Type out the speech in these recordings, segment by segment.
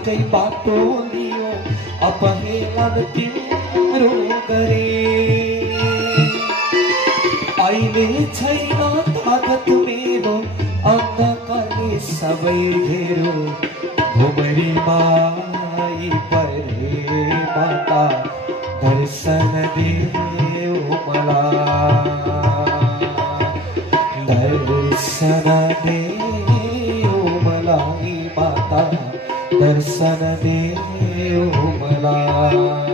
अर्कै बाटो लियो अपहेलन तिम्रो गरे अहिले छैन ताकत मेरो अन्धकारले सबै घेरो भुमरीमा परे माता दर्शन देऊ मलाई दर्शन देऊ मलाई माता दर्शन देऊ मलाई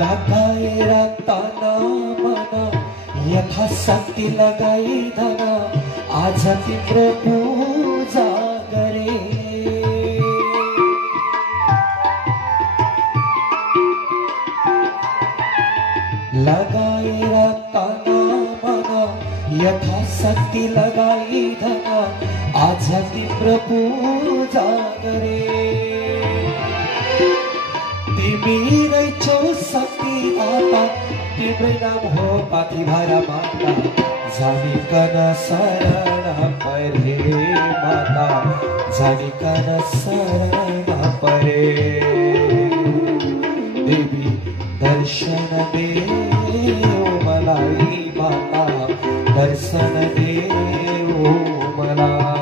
लगाएर तना मना यथाशक्ति लगाइधन आज तिम्रो पूजा गरे लगाएर तना मना यथाशक्ति लगाइधन आज तिम्रो पूजा गरे तिमी छौ शक्ति दाता तिम्रै नाम हो पाथिभरा माता जानिकन शरण परे माता जानिकन शरण परे देवी दर्शन देऊ मलाई माता दर्शन देऊ मलाई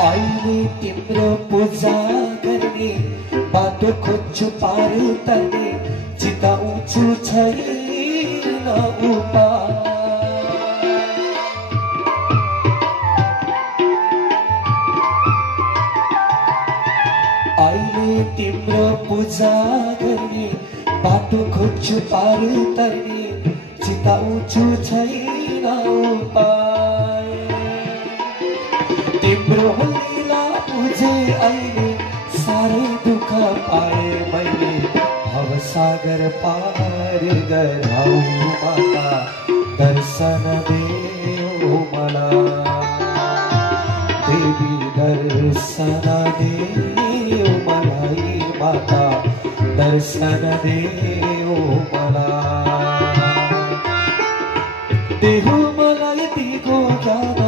अहिले तिम्रो पूजा गर्ने बाटो खोज्छु पार तर्ने चिताउँछु छैन उपाय अहिले तिम्रो पूजा गर्ने बाटो खोज्छु पार तर्ने चिताउँछु छैन उपाय तिम्रो लीला बुझे अहिले साह्रै दुःख पाए मैले भवसागर पार गराऊ माता दर्शन देऊ मलाई देवी दर्शन देऊ मलाई माता दर्शन देऊ मलाई देऊ मलाई दिगो ज्ञान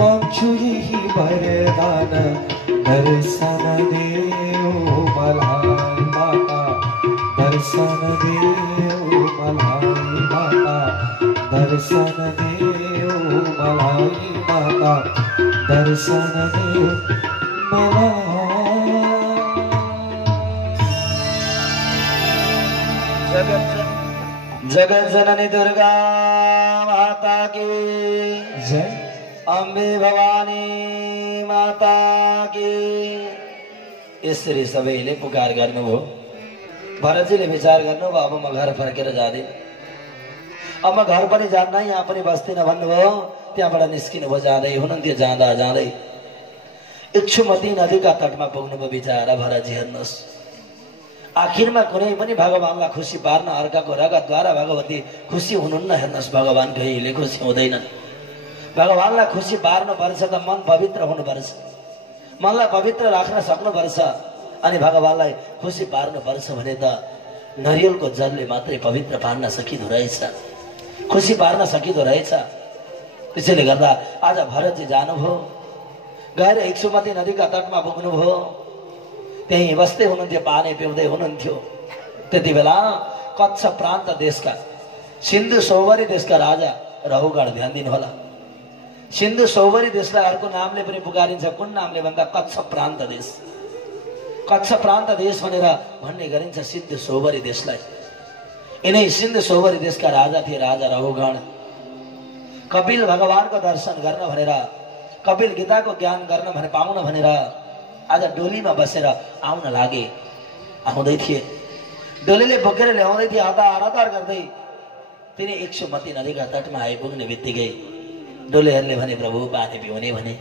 माग्छु यही वरदान दर्शन देऊ मलाई माता दर्शन देऊ मलाई माता दर्शन देऊ मलाई माता दर्शन देऊ मलाई जगत जननी दुर्गा माता की जय अम्बे भवानी माता की यसरी सबैले पुकार गर्नुभयो भरतजीले विचार गर्नुभयो अब म घर फर्केर जाँदै अब म घर पनि जान्न यहाँ पनि बस्दिन भन्नुभयो त्यहाँबाट निस्किनुभयो जाँदै हुनुहुन्थ्यो जाँदा जाँदै इक्षुमती नदीका तटमा पुग्नुभयो बिचारा भरतजी हेर्नुहोस् आखिरमा कुनै पनि भगवानलाई खुसी पार्न अर्काको रगतद्वारा भगवती खुसी हुनुहुन्न। हेर्नुहोस्, भगवान कहिले खुसी हुँदैनन्। भगवानलाई खुसी पार्नुपर्छ त मन पवित्र हुनुपर्छ, मनलाई पवित्र राख्न सक्नुपर्छ। अनि भगवानलाई खुसी पार्नुपर्छ भने त नरिवलको जलले मात्रै पवित्र पार्न सकिँदो रहेछ, खुसी पार्न सकिँदो रहेछ। त्यसैले गर्दा आज भरतजी जानुभयो, गएर इक्षुमती नदीका तटमा पुग्नुभयो। त्यही बस्दै हुनुहुन्थ्यो, पानी पिउँदै हुनुहुन्थ्यो। त्यति बेला कच्छ प्रान्त देशका सिन्धु सौवरी देशका राजा रहुगण, ध्यान दिनु होला, सिन्धु सौवरी देशलाई अर्को नामले पनि पुकारिन्छ। कुन नामले भन्दा कच्छ प्रान्त देश, कच्छ प्रान्त देश भनेर भन्ने गरिन्छ सिन्धु सौवरी देशलाई। यिनै सिन्धु सौवरी देशका राजा थिए राजा रहुगण। कपिल भगवानको दर्शन गर्न भनेर, कपिल गीताको ज्ञान गर्न भने पाउन भनेर आज डोलीमा बसेर आउन लागे। आउँदै थिए, डोलीले बोकेर ल्याउँदै थिए, हतार हतार गर्दै तिनी इक्षुमती नदीका तटमा आइपुग्ने बित्तिकै डोलीहरूले भने प्रभु पानी पिउने भने।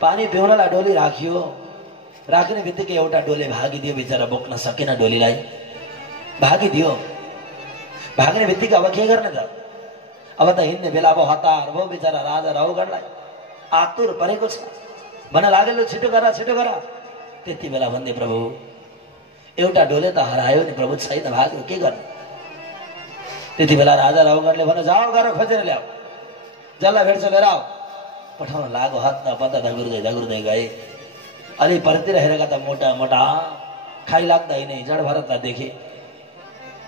पानी पिउनलाई डोली राखियो, राख्ने बित्तिकै एउटा डोली भागिदियो, बिचरा बोक्न सकेन डोलीलाई, भागिदियो। भाग्ने बित्तिकै अब के गर्ने त, अब त हिँड्ने बेला अब हतार भयो बिचरा राजा रहुगणलाई, आतुर परेको छ, भन्न लाग्यो लु छिटो गर छिटो गर। त्यति बेला भन्दै प्रभु एउटा डोले त हरायो नि प्रभु, छैन, भाग्यो, के गर्ने। त्यति बेला राजा रहुगणले भने जाऊ गएर खोजेर ल्याऊ, जसलाई भेट्छ लिएर आऊ। पठाउन लाग्यो, हत्ता पत्ता दगुर्दै दगुर्दै गए। अलि परतिर हेरेका त मोटा मोटा खाइ लाग्दै नै जड भरतलाई देखे,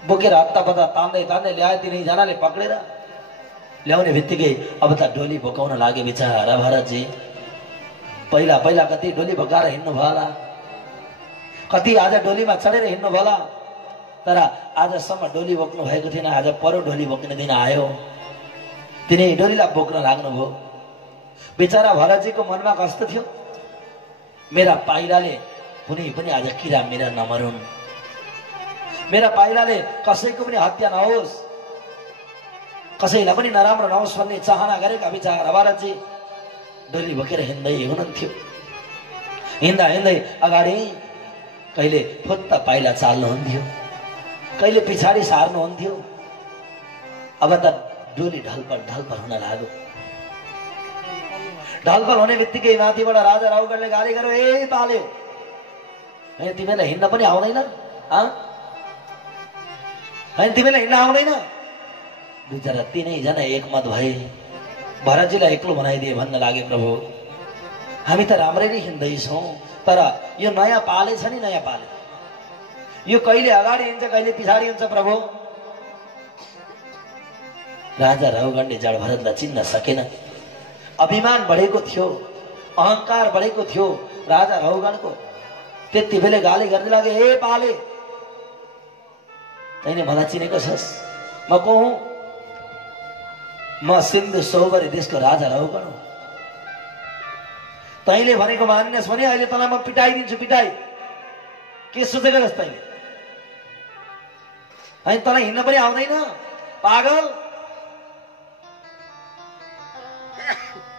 बोकेर हत्ता पत्ता तान्दै तान्दै ल्याए। तिनैजनाले पक्रेर ल्याउने बित्तिकै अब त डोली बोकाउन लागे बिचारा भरतजी। पहिला पहिला कति डोली बोकाएर हिँड्नु भयो होला, कति आज डोलीमा चढेर हिँड्नु भयो होला, तर आजसम्म डोली बोक्नु भएको थिएन। आज परो डोली बोक्ने दिन आयो, तिनै डोलीलाई बोक्न लाग्नुभयो। बिचारा भरतजीको मनमा कस्तो थियो, मेरा पाइलाले कुनै पनि आज किरा मेरा नमरुन्, मेरा पाइलाले कसैको पनि हत्या नहोस्, कसैलाई पनि नराम्रो नहोस् भन्ने चाहना गरेका बिचारा भरतजी डोली बोकेर हिँड्दै हुनुहुन्थ्यो। हिँड्दा हिँड्दै अगाडि कहिले फुत्त पाइला चाल्नुहुन्थ्यो, कहिले पछाडि सार्नुहुन्थ्यो। अब त डोली ढलपल ढलपल हुन लाग्यो। ढलपल हुने बित्तिकै माथिबाट राजा रहुगणले गाली गर्यो, ए पाल्यो, तिमीलाई हिँड्न पनि आउँदैन, तिमीलाई हिँड्न आउँदैन। बिचरा तिनैजना एकमत भए, भरतजीलाई एक्लो बनाइदिए। भन्न लागे प्रभु हामी त राम्रै नै हिँड्दैछौँ, तर यो नयाँ पाले छ नि, नयाँ पाले, यो कहिले अगाडि हिँड्छ कहिले पछाडि हुन्छ प्रभु। राजा रहुगणले जड भरतलाई चिन्न सकेन। अभिमान बढेको थियो, अहंकार बढेको थियो राजा रहुगणको। त्यति बेला गाली गर्दै लागे, हे पाले, तैँले मलाई चिनेको छस्, म को हुँ? म सिन्धु सौवरी देशको राजा रहुगण हुँ। तैँले भनेको मान्नेस् भने अहिले तँलाई म पिटाइदिन्छु, पिटाइ। के सोचेको रहेछ तैँले? होइन, तँलाई हिँड्न पनि आउँदैन पागल?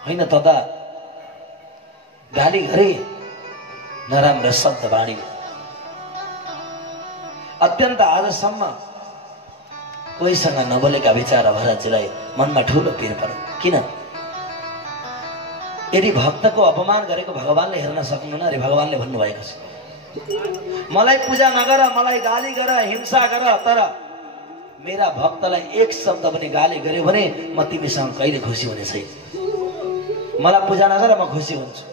होइन, त गाली गरे, नराम्रो शब्द बाणी। अत्यन्त आजसम्म कोहीसँग नबोलेका बिचारा भरतजीलाई मनमा ठुलो पीर पर्यो। किन? यदि भक्तको अपमान गरेको भगवानले हेर्न सक्नुहुन्न अरे भगवानले भन्नुभएको छ, मलाई पूजा नगर, मलाई गाली गर, हिंसा गर, तर मेरा भक्तलाई एक शब्द पनि गाली गर्यो भने म तिमीसँग कहिले खुसी हुने छैन। मलाई पूजा नगर म खुसी हुन्छु,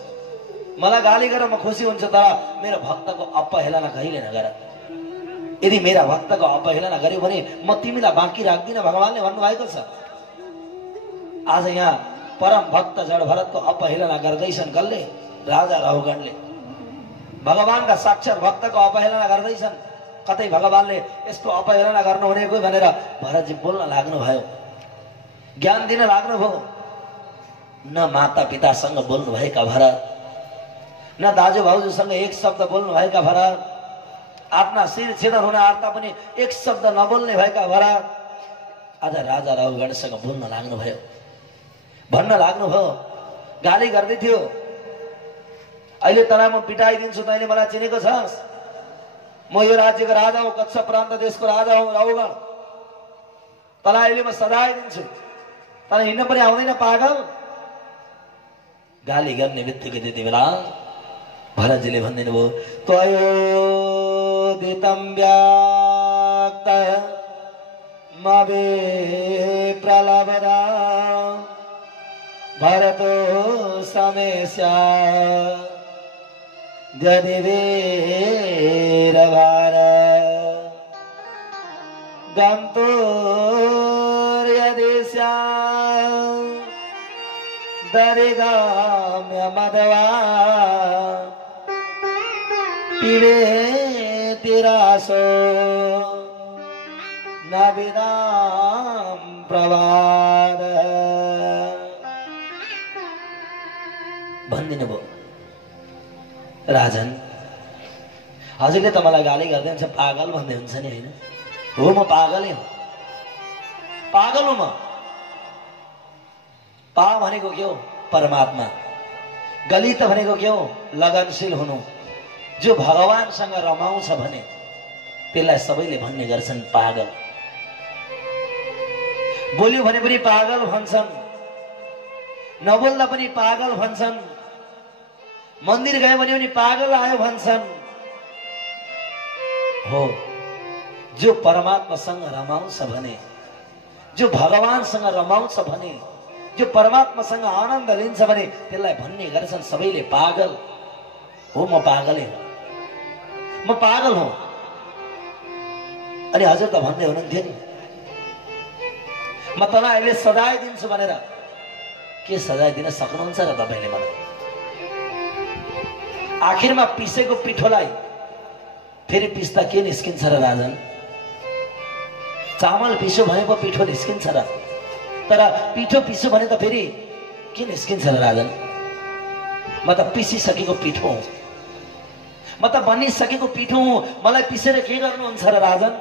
मलाई गाली गर म खुसी हुन्छु, तर मेरो भक्तको अपहेलना कहिले नगर। यदि मेरा भक्तको अपहेलना गर्यो भने म तिमीलाई बाँकी राख्दिन, भगवानले भन्नुभएको छ। आज यहाँ परम भक्त जड भरतको अपहेलना गर्दैछन्। कसले? राजा रहुगणले। भगवानका साक्षात भक्तको अपहेलना गर्दैछन्। कतै भगवानले यसको अपहेलना गर्नुहुने कोही भनेर भरतजी बोल्न लाग्नुभयो, ज्ञान दिन लाग्नुभयो। न माता पितासँग बोल्नुभएका भरत, न दाजु भाउजूसँग एक शब्द बोल्नुभएका भरत, आफ्ना शिर छेदन हुन आर्ता पनि एक शब्द नबोल्ने भएका भरत आज राजा रहुगणसँग बोल्न लाग्नुभयो, भन्न लाग्नुभयो। गाली गर्दै थियो, अहिले तँलाई म पिटाइदिन्छु, तैँले मलाई चिनेको छस्, म यो राज्यको राजा हो, कच्छ प्रान्त देशको राजा हो राहुगण, तँलाई अहिले म सजाय दिन्छु, तर हिँड्न पनि आउँदैन पागल। गाली गर्ने बित्तिकै त्यति बेला भरतजीले भनिदिनु भयो, त्वयोदितं व्याक्त मवे प्रलभदा भरतो समेस्या जदिवीरभार गन्तुर्यदिशा दरिगाम्य मदवा पिबेतिरासो नविदां प्रवाद। भनिदिनु भयो, राजन हजुरले त मलाई गाली गर्दै हुन्छ, पागल भन्दै हुन्छ नि होइन? हो, म पागलै हो, पागल हो म। पा भनेको के हो? परमात्मा। गलित भनेको के हो? लगनशील हुनु। जो भगवानसँग रमाउँछ भने त्यसलाई सबैले भन्ने गर्छन् पागल। बोल्यो भने पनि पागल भन्छन्, नबोल्दा पनि पागल भन्छन्, मन्दिर गयो भने पनि पागल आयो भन्छन्। हो, जो परमात्मासँग रमाउँछ भने, जो भगवानसँग रमाउँछ भने, जो परमात्मासँग आनन्द लिन्छ भने त्यसलाई भन्ने गर्छन् सबैले पागल। हो, म पागलै हो, म पागल हो। अनि हजुर त भन्दै हुनुहुन्थ्यो नि, म तँलाई अहिले सजाय दिन्छु भनेर। के सजाय दिन सक्नुहुन्छ र तपाईँले मलाई? आखिरमा पिसेको पिठोलाई फेरि पिस्दा के निस्किन्छ र राजन? चामल पिसो भने पो पिठो निस्किन्छ र, तर पिठो पिसो भने त फेरि के निस्किन्छ र राजन? म त पिसिसकेको पिठो हुँ, म त बनिसकेको पिठो हुँ, मलाई पिसेर के गर्नुहुन्छ र राजन?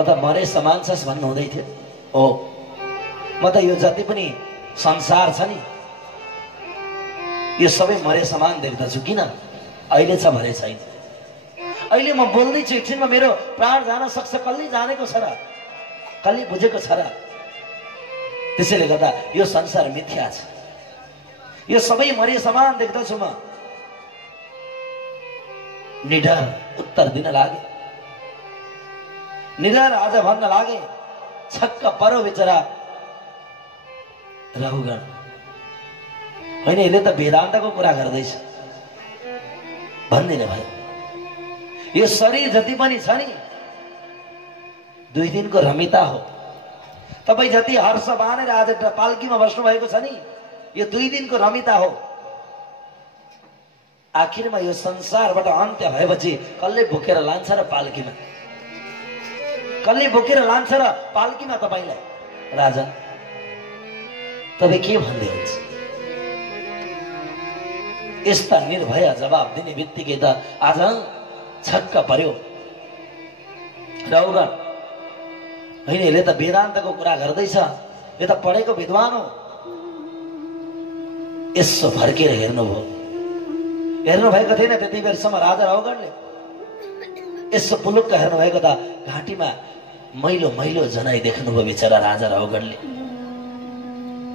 त मरे समान छस् भन्नु हुँदै थियो। हो, म त यो जति पनि संसार छ नि यो सबै मरे समान देख्दछु। किन? अहिले छ भरे छैन। अहिले म बोल्दैछु, एकछिनमा मेरो प्राण जान सक्छ, कल्ली जानेको छ र, कल्ली बुझेको छ र। त्यसैले गर्दा यो संसार मिथ्या छ, यो सबै मरे समान देख्दछु। म निडर उत्तर दिन लागे, निडर आज भन्न लागे, छक्क परो बिचरा राहुगण। होइन, यसले त वेदान्तको कुरा गर्दैछ। भन्दिन भाइ, यो शरीर जति पनि छ नि 2 दिनको रमिता हो। तपाईँ जति हर्ष बानेर आज पाल्कीमा बस्नु भएको छ नि, यो 2 दिनको रमिता हो। आखिरमा यो संसारबाट अन्त्य भएपछि कसले बोकेर लान्छ र पाल्कीमा? कसले बोकेर लान्छ र पाल्कीमा तपाईलाई? राजन, तपाईँ के भन्दै हुन्छ? यस्ता निर्भय जवाब दिने बित्तिकै त आज छक्क पर्यो राहुगण। होइन, यसले त वेदान्तको कुरा गर्दैछ, यो त पढेको विद्वान हो। यसो फर्केर हेर्नुभयो, हेर्नु भएको थिएन त्यति बेरसम्म राजा राहुगणले। यसो पुलुक्क हेर्नु भएको त घाँटीमा मैलो मैलो जनाई देख्नुभयो बिचरा राजा राहुगणले।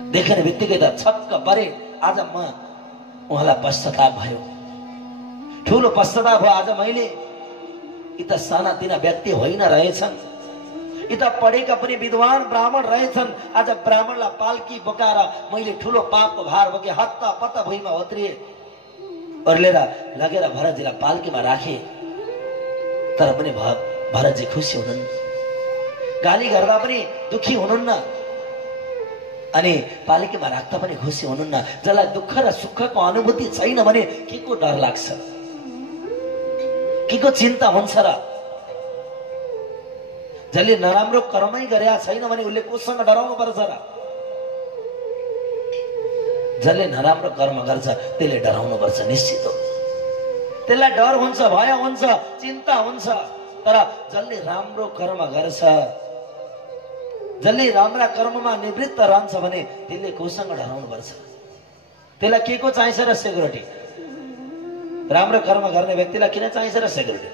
देख्ने बित्तिकै त छक्क परे। आज म उहाँलाई पश्चाताप भयो, ठुलो पश्चाताप भयो। आज मैले यी त सानातिना व्यक्ति होइन रहेछन्, यी त पढेका पनि विद्वान ब्राह्मण रहेछन्। आज ब्राह्मणलाई पाल्की बोकाएर मैले ठुलो पापको भार बोके, हत्ता पत्ता भुइँमा ओत्रिए, ओर्लेर लगेर भरतजीलाई पाल्कीमा राखे। तर पनि भरतजी खुसी हुनुहुन्न, गाली गर्दा पनि दुखी हुनुहुन्न, अनि पाल्कीमा राख्दा पनि खुसी हुनुहुन्न। जसलाई दुःख र सुखको अनुभूति छैन भने के को डर लाग्छ, के को चिन्ता हुन्छ र? जसले नराम्रो कर्मै गरेका छैन भने उसले कोसँग डराउनु पर्छ र? जसले नराम्रो कर्म गर्छ त्यसले डराउनु पर्छ, निश्चित हो। त्यसलाई डर हुन्छ, भय हुन्छ, चिन्ता हुन्छ। तर जसले राम्रो कर्म गर्छ, जसले राम्रा कर्ममा निवृत्त रहन्छ भने त्यसले कोसँग डराउनु पर्छ? त्यसलाई के को चाहिन्छ र? सेक्युरिटी। राम्रो कर्म गर्ने व्यक्तिलाई किन चाहिन्छ र सेक्युरिटी?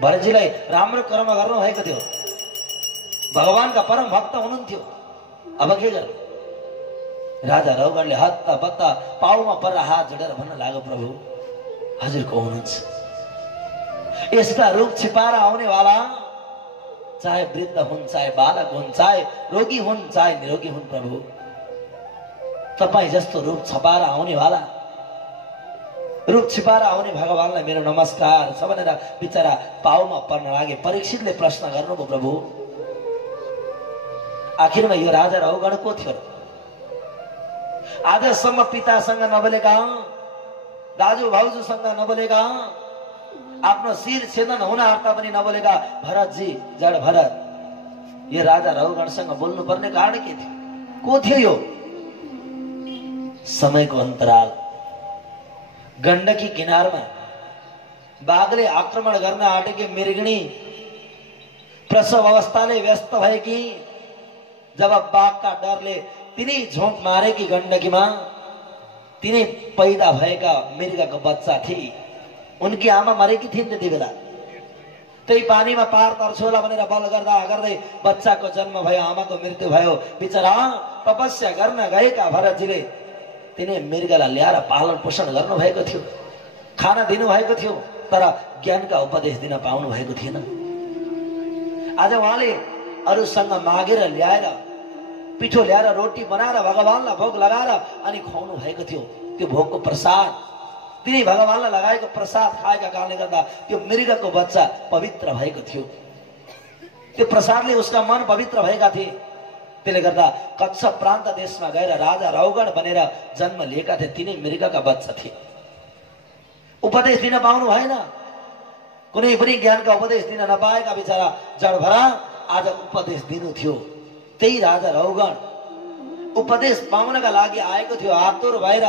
भरतजीलाई राम्रो कर्म गर्नु भएको थियो, भगवानका परम भक्त हुनुहुन्थ्यो, अब के गर्ने? राजा रौगणले हत्ता बत्ता पाउमा परेर हात जोडेर भन्न लाग्यो, प्रभु हजुर को हुनुहुन्छ? यस्ता रूप छिपाएर आउने वाला, चाहे वृद्ध हुन्, चाहे बालक हुन्, चाहे रोगी हुन्, चाहे निरोगी हुन्, प्रभु तपाई जस्तो रूप छपाएर आउने वाला, रूप छिपाएर आउने भगवानलाई मेरो नमस्कार छ भनेर बिचरा पाउमा पर्न लागे। परीक्षितले प्रश्न गर्नुभयो, प्रभु आखिरमा यो राजा रौगण को थियो? आजसम्म पितासँग नबोलेका, दाजु भाउजूसँग नबोलेका, आफ्नो शिर छेदन हुन आँट्दा पनि नबोलेका भरतजी, जड भरत, यो राजा रौगणसँग बोल्नु पर्ने कारण के थियो? को थियो यो? समयको अन्तराल, गण्डकी किनारमा बाघले आक्रमण गर्न आँटेकी मृगिणी प्रसव अवस्थाले व्यस्त भएकी, जब बाघका डरले तिनै झोक मारेकी गण्डकीमा तिनै पैदा भएका मृगको बच्चा थिए। उनकी आमा मरेकी थिइन् त्यति बेला। त्यही पानीमा पार तर्छोला भनेर बल गर्दा गर्दै बच्चाको जन्म भयो, आमाको मृत्यु भयो। बिचरा तपस्या गर्न गएका भरतजीले तिनै मृगलाई ल्याएर पालन पोषण गर्नु भएको थियो, खाना दिनु भएको थियो, तर ज्ञानका उपदेश दिन पाउनु भएको थिएन। आज उहाँले अरूसँग मागेर ल्याएर, पिठो ल्याएर, रोटी बनाएर भगवानलाई भोग लगाएर अनि खुवाउनु भएको थियो। त्यो भोगको प्रसाद, तिनी भगवानलाई लगाएको प्रसाद खाएका कारणले गर्दा त्यो मृगको बच्चा पवित्र भएको थियो। त्यो प्रसादले उसका मन पवित्र भएका थिए। त्यसले गर्दा कच्छ प्रान्त देशमा गएर राजा रौगण बनेर जन्म लिएका थिए तिनै मृगका बच्चा थिए। उपदेश दिन पाउनु भएन, कुनै पनि ज्ञानका उपदेश दिन नपाएका बिचरा जडभरा आज उपदेश दिनु थियो। त्यही राजा रौगण उपदेश पाउनका लागि आएको थियो, आतुर भएर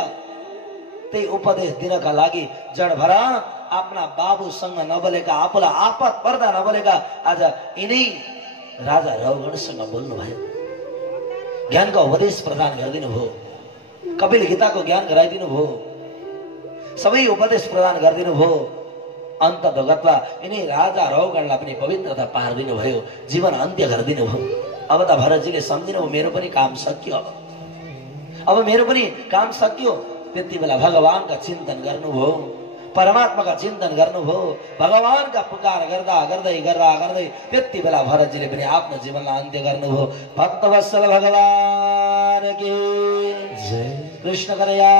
त्यही उपदेश दिनका लागि जडभरा आफ्ना बाबुसँग नबोलेका, आफूलाई आपत पर्दा नबोलेका आज यिनै राजा रौगणसँग बोल्नु भयो। ज्ञानको उपदेश प्रदान गरिदिनु भयो, कपिल गीताको ज्ञान गराइदिनु भयो, सबै उपदेश प्रदान गरिदिनु भयो। अन्त गत्वा यिनै राजा रौगणलाई पनि पवित्रता पारिदिनु भयो, जीवन अन्त्य गरिदिनु भयो। अब त भरतजीले सम्झिनु भयो, मेरो पनि काम सकियो, अब मेरो पनि काम सकियो। त्यति बेला भगवानका चिन्तन गर्नुभयो, परमात्माका चिन्तन गर्नुभयो, भगवानका पुकार गर्दा गर्दै गर्दा गर्दै त्यति बेला भरतजीले पनि आफ्नो जीवनलाई अन्त्य गर्नुभयो। भक्तवत्सल भगवान की जय, कृष्ण कन्हैया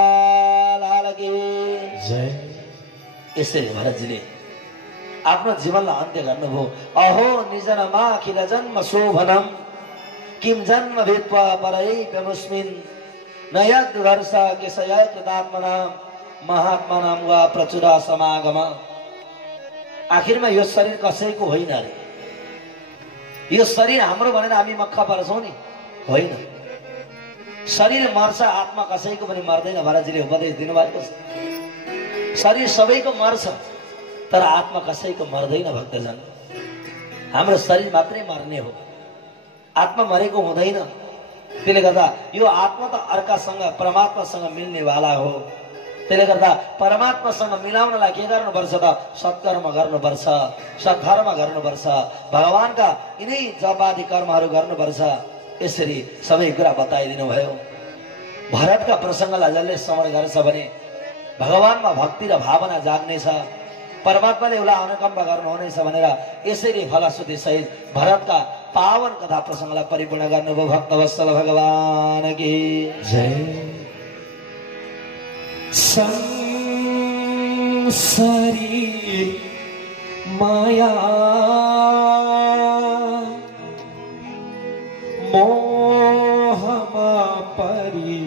लाल की जय। यसरी भरतजीले आफ्नो जीवनलाई अन्त्य गर्नुभयो। अहो निजनमा अखिल जन्म शोभनम किम जन्म भित्वा परैप्यमुस्मिन् न यद्वर्ष केशय कृतात्मनाम महात्मानाम वा प्रचुरा समागम। आखिरमा यो शरीर कसैको होइन रे, यो शरीर हाम्रो भनेर हामी मक्ख पर्छौं नि, होइन। शरीर मर्छ, आत्मा कसैको पनि मर्दैन। भरतजीले उपदेश दिनुभएको छ, शरीर सबैको मर्छ तर आत्मा कसैको मर्दैन। भक्तजन, हाम्रो शरीर मात्रै मर्ने हो, आत्मा मरेको हुँदैन। त्यसले गर्दा यो आत्मा त अर्कासँग, परमात्मासँग मिल्ने वाला हो। त्यसले गर्दा परमात्मासँग मिलाउनलाई के गर्नुपर्छ त? सत्कर्म गर्नुपर्छ, सद्धर्म गर्नुपर्छ, भगवानका यिनै जपादि कर्महरू गर्नुपर्छ। यसरी सबै कुरा बताइदिनु भयो। भरतका प्रसङ्गलाई जसले स्मरण गर्छ भने भगवानमा भक्ति र भावना जाग्नेछ, परमात्माले उसलाई अनुकम्पा गर्नुहुनेछ भनेर यसरी फलश्रुति सहित भरतका पावन कथा प्रसङ्गलाई परिपूर्ण गर्नुभयो। भक्तवत्सल भगवान की जय। संसारी माया मोहमा परी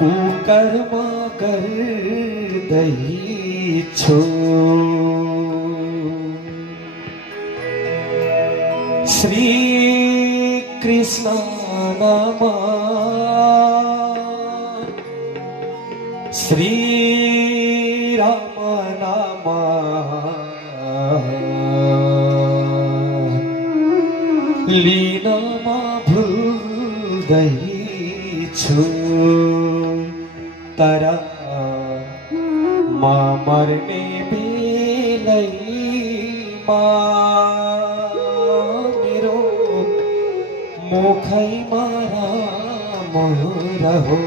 कुकर्म कर दही छो। श्री कृष्ण नाम श्री राम नाम लीनमा भूल दही छु। तरा माँ मरने बेलैमा मेरो मुखैमा मोरा हो।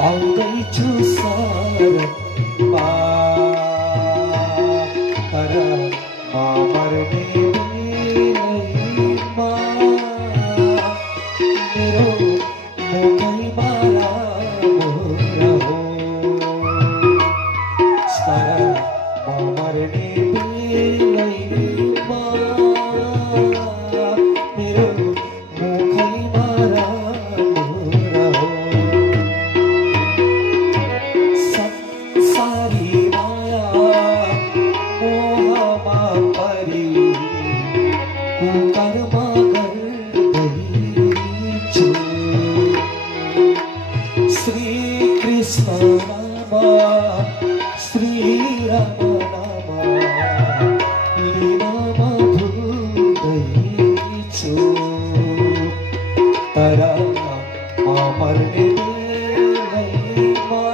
आउँदैछु शरणमा तारा मर्ने बेलैमा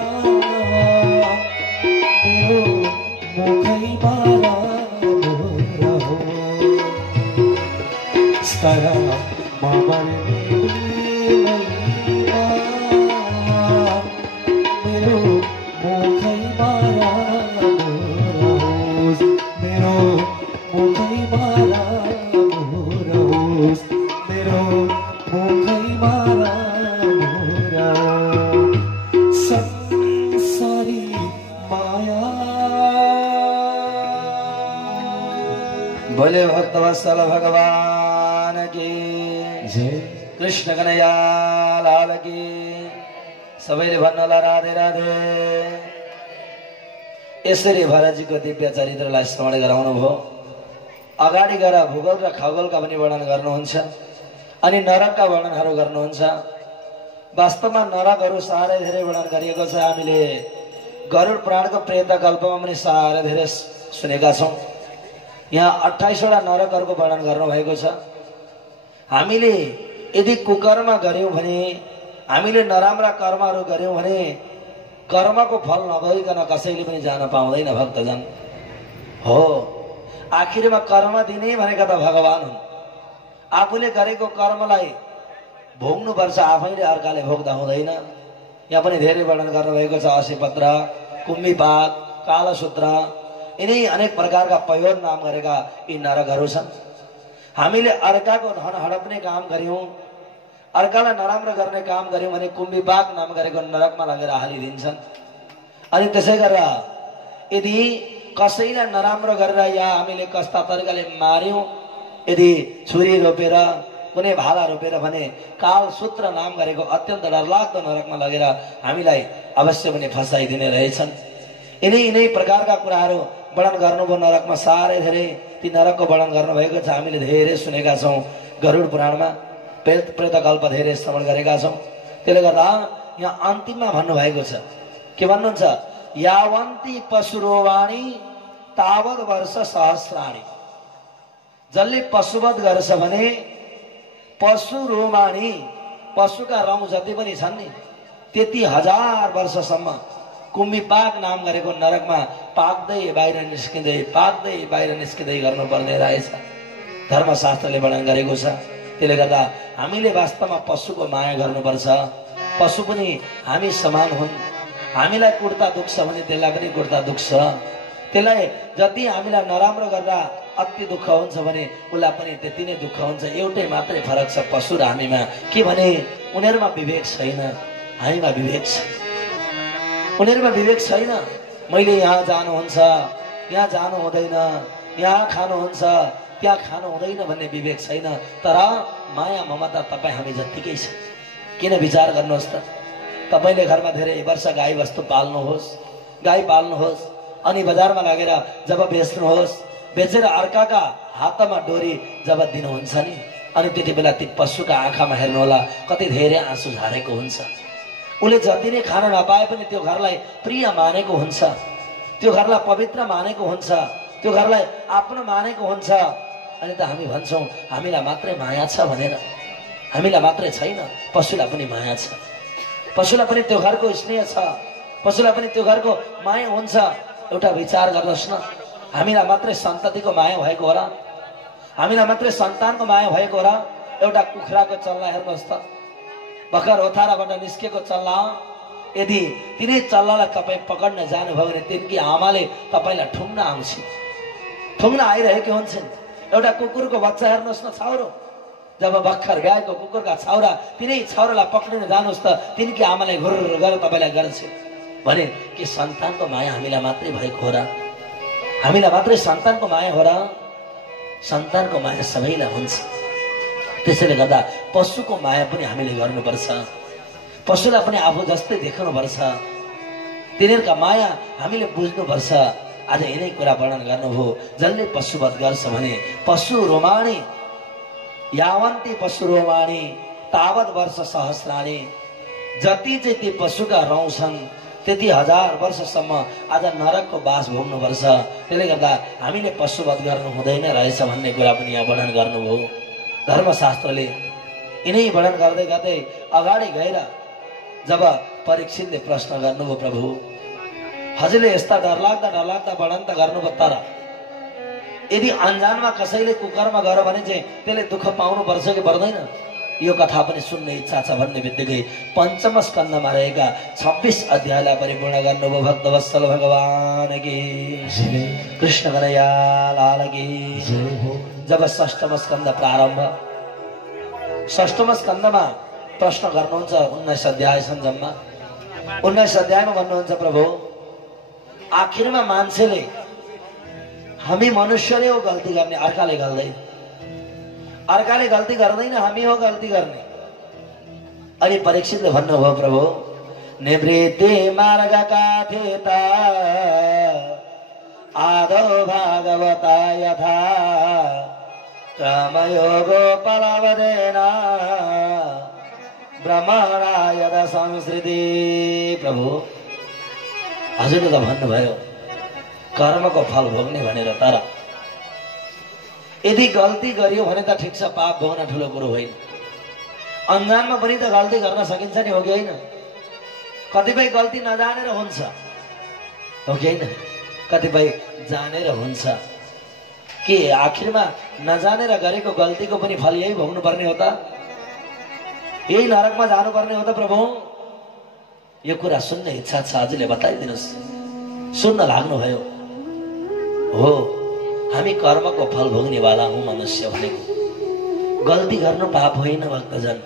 मेरो मुखैमा राम्रो हो तारा मर्ने बेलैमा मेरो मुखैमा राम्रो होस् मेरो मुखैमा राम्रो होस् मेरो मुखैमा राम्रो संसारी माया। बोले भक्तवत्सल भगवान की जय। कृष्ण कन्हैया लाल की। सबैले भन्नला राधे राधे। यसरी भरतजीको दिव्य चरित्रलाई स्मरण गराउनु भयो। अगाडि गएर भूगोल र खगोलका पनि वर्णन गर्नुहुन्छ अनि नरकका वर्णनहरू गर्नुहुन्छ। वास्तवमा नरकहरू साह्रै धेरै वर्णन गरिएको छ। हामीले गरुड पुराणको प्रेत कल्पमा पनि साह्रै धेरै सुनेका छौँ। यहाँ 28 वटा नरकहरूको वर्णन गर्नुभएको छ। हामीले यदि कुकर्म गर्यौँ भने, हामीले नराम्रा कर्महरू गर्यौँ भने कर्मको फल नभइकन कसैले पनि जान पाउँदैन भक्तजन। हो, आखिरमा कर्म दिने भनेका त भगवान हुन्। आफूले गरेको कर्मलाई भोग्नुपर्छ, आफैले अर्काले भोग्दा हुँदैन। यहाँ पनि धेरै वर्णन गर्नुभएको छ। असीपत्र, कुम्भीपात, कालसूत्र, यिनै अनेक प्रकारका पयोर नाम गरेका यी नरकहरू छन्। हामीले अर्काको धन हडप्ने काम गर्यौँ, अर्कालाई नराम्रो गर्ने काम गर्यौँ भने कुम्भीपाक नाम गरेको नरकमा लगेर हालिदिन्छन्। अनि त्यसै गरेर यदि कसैलाई नराम्रो गरेर या हामीले कस्ता तरिकाले मार्यौँ, यदि छुरी रोपेर कुनै भाला रोपेर भने कालसूत्र नाम गरेको अत्यन्त डरलाग्दो नरकमा लगेर हामीलाई अवश्य पनि फसाइदिने रहेछन्। यिनै प्रकारका कुराहरू वर्णन गर्नुभयो नरकमा। साह्रै धेरै ती नरकको वर्णन गर्नुभएको छ। हामीले धेरै सुनेका छौँ। गरुड पुराणमा प्रेतकल्प धेरै श्रवण गरेका छौँ। त्यसले गर्दा यहाँ अन्तिममा भन्नुभएको छ, के भन्नुहुन्छ? यावन्ती पशुरोवाणी तावत वर्ष सहस्राणी। जसले पशुवध गर्छ भने पशु रोमाणी, पशुका रौँ जति पनि छन् नि, त्यति 1000 वर्षसम्म कुम्भीपाक नाम गरेको नरकमा पाक्दै बाहिर निस्किँदै पाक्दै बाहिर निस्किँदै गर्नुपर्ने रहेछ। धर्मशास्त्रले वर्णन गरेको छ। त्यसले गर्दा हामीले वास्तवमा पशुको माया गर्नुपर्छ। पशु पनि हामी समान हुन्। हामीलाई कुर्ता दुख्छ भने त्यसलाई पनि कुर्ता दुख्छ। त्यसलाई जति हामीलाई नराम्रो गर्दा अति दुःख हुन्छ भने उसलाई पनि त्यति नै दुःख हुन्छ। एउटै मात्रै फरक छ पशु र हामीमा, के भने उनीहरूमा विवेक छैन, हामीमा विवेक छ। उनीहरूमा विवेक छैन। मैले यहाँ जानुहुन्छ, यहाँ जानु हुँदैन, यहाँ खानुहुन्छ, त्यहाँ खानु हुँदैन भन्ने विवेक छैन। तर माया ममता तपाईँ हामी जत्तिकै छ। किन विचार गर्नुहोस् त। तपाईँले घरमा धेरै वर्ष गाई वस्तु पाल्नुहोस्, गाई पाल्नुहोस्, अनि बजारमा लगेर जब बेच्नुहोस्, बेचेर अर्काका हातमा डोरी जब दिनुहुन्छ नि, अनि त्यति बेला ती पशुका आँखामा हेर्नुहोला कति धेरै आँसु झारेको हुन्छ। उसले जति नै खान नपाए पनि त्यो घरलाई प्रिय मानेको हुन्छ, त्यो घरलाई पवित्र मानेको हुन्छ, त्यो घरलाई आफ्नो मानेको हुन्छ। अनि त हामी भन्छौँ हामीलाई मात्रै माया छ भनेर। हामीलाई मात्रै छैन, पशुलाई पनि माया छ। पशुलाई पनि त्यो घरको स्नेह छ, पशुलाई पनि त्यो घरको माया हुन्छ। एउटा विचार गर्नुहोस् न, हामीलाई मात्रै सन्ततिको माया भएको हो र? हामीलाई मात्रै सन्तानको माया भएको हो र? एउटा कुखुराको चल्ला हेर्नुहोस् त, भर्खर ओथाराबाट निस्केको चल्ला, यदि तिनै चल्लालाई तपाईँ पकड्न जानुभयो भने तिनकी आमाले तपाईँलाई ठुङ्न आउँछन्, ठुङ्न आइरहेको हुन्छन्। एउटा कुकुरको बच्चा हेर्नुहोस् न, छाउरो, जब भर्खर ब्याएको कुकुरका छाउरा, तिनै छाउरालाई पक्रिन जानुहोस् त तिनकी आमाले घुर्र गरेर तपाईँलाई गर्छ भने के सन्तानको माया हामीलाई मात्रै भएको हो र? हामीलाई मात्रै सन्तानको माया हो र? सन्तानको माया सबैलाई हुन्छ। त्यसैले गर्दा पशुको माया पनि हामीले गर्नुपर्छ। पशुलाई पनि आफू जस्तै देख्नुपर्छ। तिनीहरूका माया हामीले बुझ्नुपर्छ। आज यिनै कुरा वर्णन गर्नुभयो। जसले पशुवध गर्छ भने पशु रोमाणी, यावन्ती पशु रोमाणी तावत वर्ष सहस्राणी। जति चाहिँ ती पशुका रौँ छन् त्यति 1000 वर्षसम्म आज नरकको बास भोग्नुपर्छ। त्यसले गर्दा हामीले पशुवध गर्नु हुँदैन रहेछ भन्ने कुरा पनि यहाँ वर्णन गर्नुभयो। धर्मशास्त्रले यिनै वर्णन गर्दै गर्दै अगाडि गएर जब परीक्षितले प्रश्न गर्नुभयो, प्रभु हजुरले यस्ता डरलाग्दा वर्णन त गर्नुभयो, तर यदि अनजानमा कसैले कुकर्म गर्यो भने चाहिँ त्यसले दुःख पाउनुपर्छ कि पर्दैन, यो कथा पनि सुन्ने इच्छा छ भन्ने बित्तिकै पञ्चम स्कन्धमा रहेका 26 अध्यायलाई परिपूर्ण गर्नुभयो। भक्तवत्सल भगवान की कृष्ण कन्हैया लाल की। जब षष्ठम स्कन्ध प्रारम्भ, षष्ठम स्कन्धमा प्रश्न गर्नुहुन्छ, 19 अध्याय छन् जम्मा। 19 अध्यायमा भन्नुहुन्छ, प्रभु आखिरमा मान्छेले, हामी मनुष्यले हो गल्ती गर्ने, अर्काले गर्दैन, अर्काले गल्ती गर्दैन, हामी हो गल्ती गर्ने। अनि परीक्षितले भन्नुभयो, प्रभु निवृत्ति मार्गका थिता आदौ भागवता यथा क्रमयोगो पलवदेन ब्रह्मणायद संस्कृति। प्रभु हजुरले त भन्नुभयो कर्मको फल भोग्ने भनेर, तर यदि गल्ती गरियो भने त ठिक छ, पाप भोग्न ठुलो कुरो होइन। अनजानमा पनि त गल्ती गर्न सकिन्छ नि, हो कि होइन? कतिपय गल्ती नजानेर हुन्छ, हो कि होइन? कतिपय जानेर हुन्छ। के आखिरमा नजानेर गरेको गल्तीको पनि फल यही भोग्नु पर्ने हो त? यही नरकमा जानुपर्ने हो त? प्रभु यो कुरा सुन्ने इच्छा छ, हजुरले बताइदिनुहोस्। सुन्न लाग्नुभयो। हो, हामी कर्मको फल भोग्नेवाला हौँ मनुष्य भनेको। गल्ती गर्नु पाप होइन भक्तजन,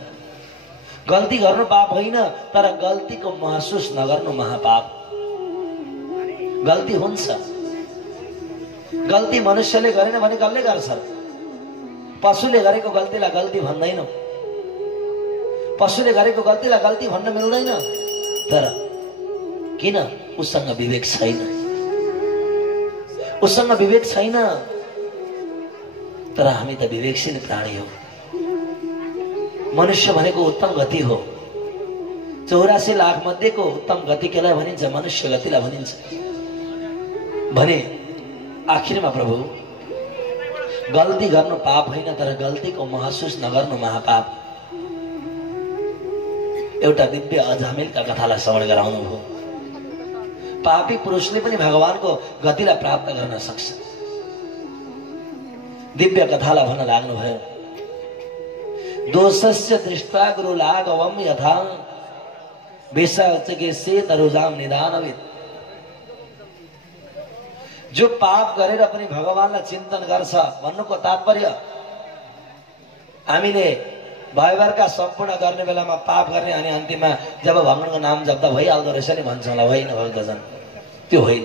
गल्ती गर्नु पाप होइन, तर गल्तीको महसुस नगर्नु महापाप। गल्ती हुन्छ, गल्ती मनुष्यले गरेन भने कसले गर्छ? पशुले गरेको गल्तीलाई गल्ती भन्दैनौ, पशुले गरेको गल्तीलाई गल्ती भन्न मिल्दैन। तर किन? उसँग विवेक छैन, उसँग विवेक छैन। तर हामी त विवेकशील प्राणी हो। मनुष्य भनेको उत्तम गति हो। 84 लाख मध्येको उत्तम गति केलाई भनिन्छ? मनुष्य गतिलाई भनिन्छ। भने आखिरमा प्रभु गल्ती गर्नु पाप होइन, तर गल्तीको महसुस नगर्नु महापाप। एउटा दिव्य अजामिलका कथालाई श्रवण गराउनु भयो। पापी पुरुषले पनि भगवानको गतिलाई प्राप्त गर्न सक्छ। दिव्य कथालाई भन्न लाग्नु भयो। दोषस्य दृष्ट्वा गुरु लाघवम यथा विषयके से तरुजाम निदानविद। जो पाप गरेर पनि भगवानलाई चिन्तन गर्छ भन्नुको तात्पर्य, हामीले भयभरका सम्पूर्ण गर्ने बेलामा पाप गर्ने अनि अन्तिममा जब भगवानको नाम जप्दा भइहाल्दो रहेछ नि भन्छ होला, होइन भक्तजन, त्यो होइन।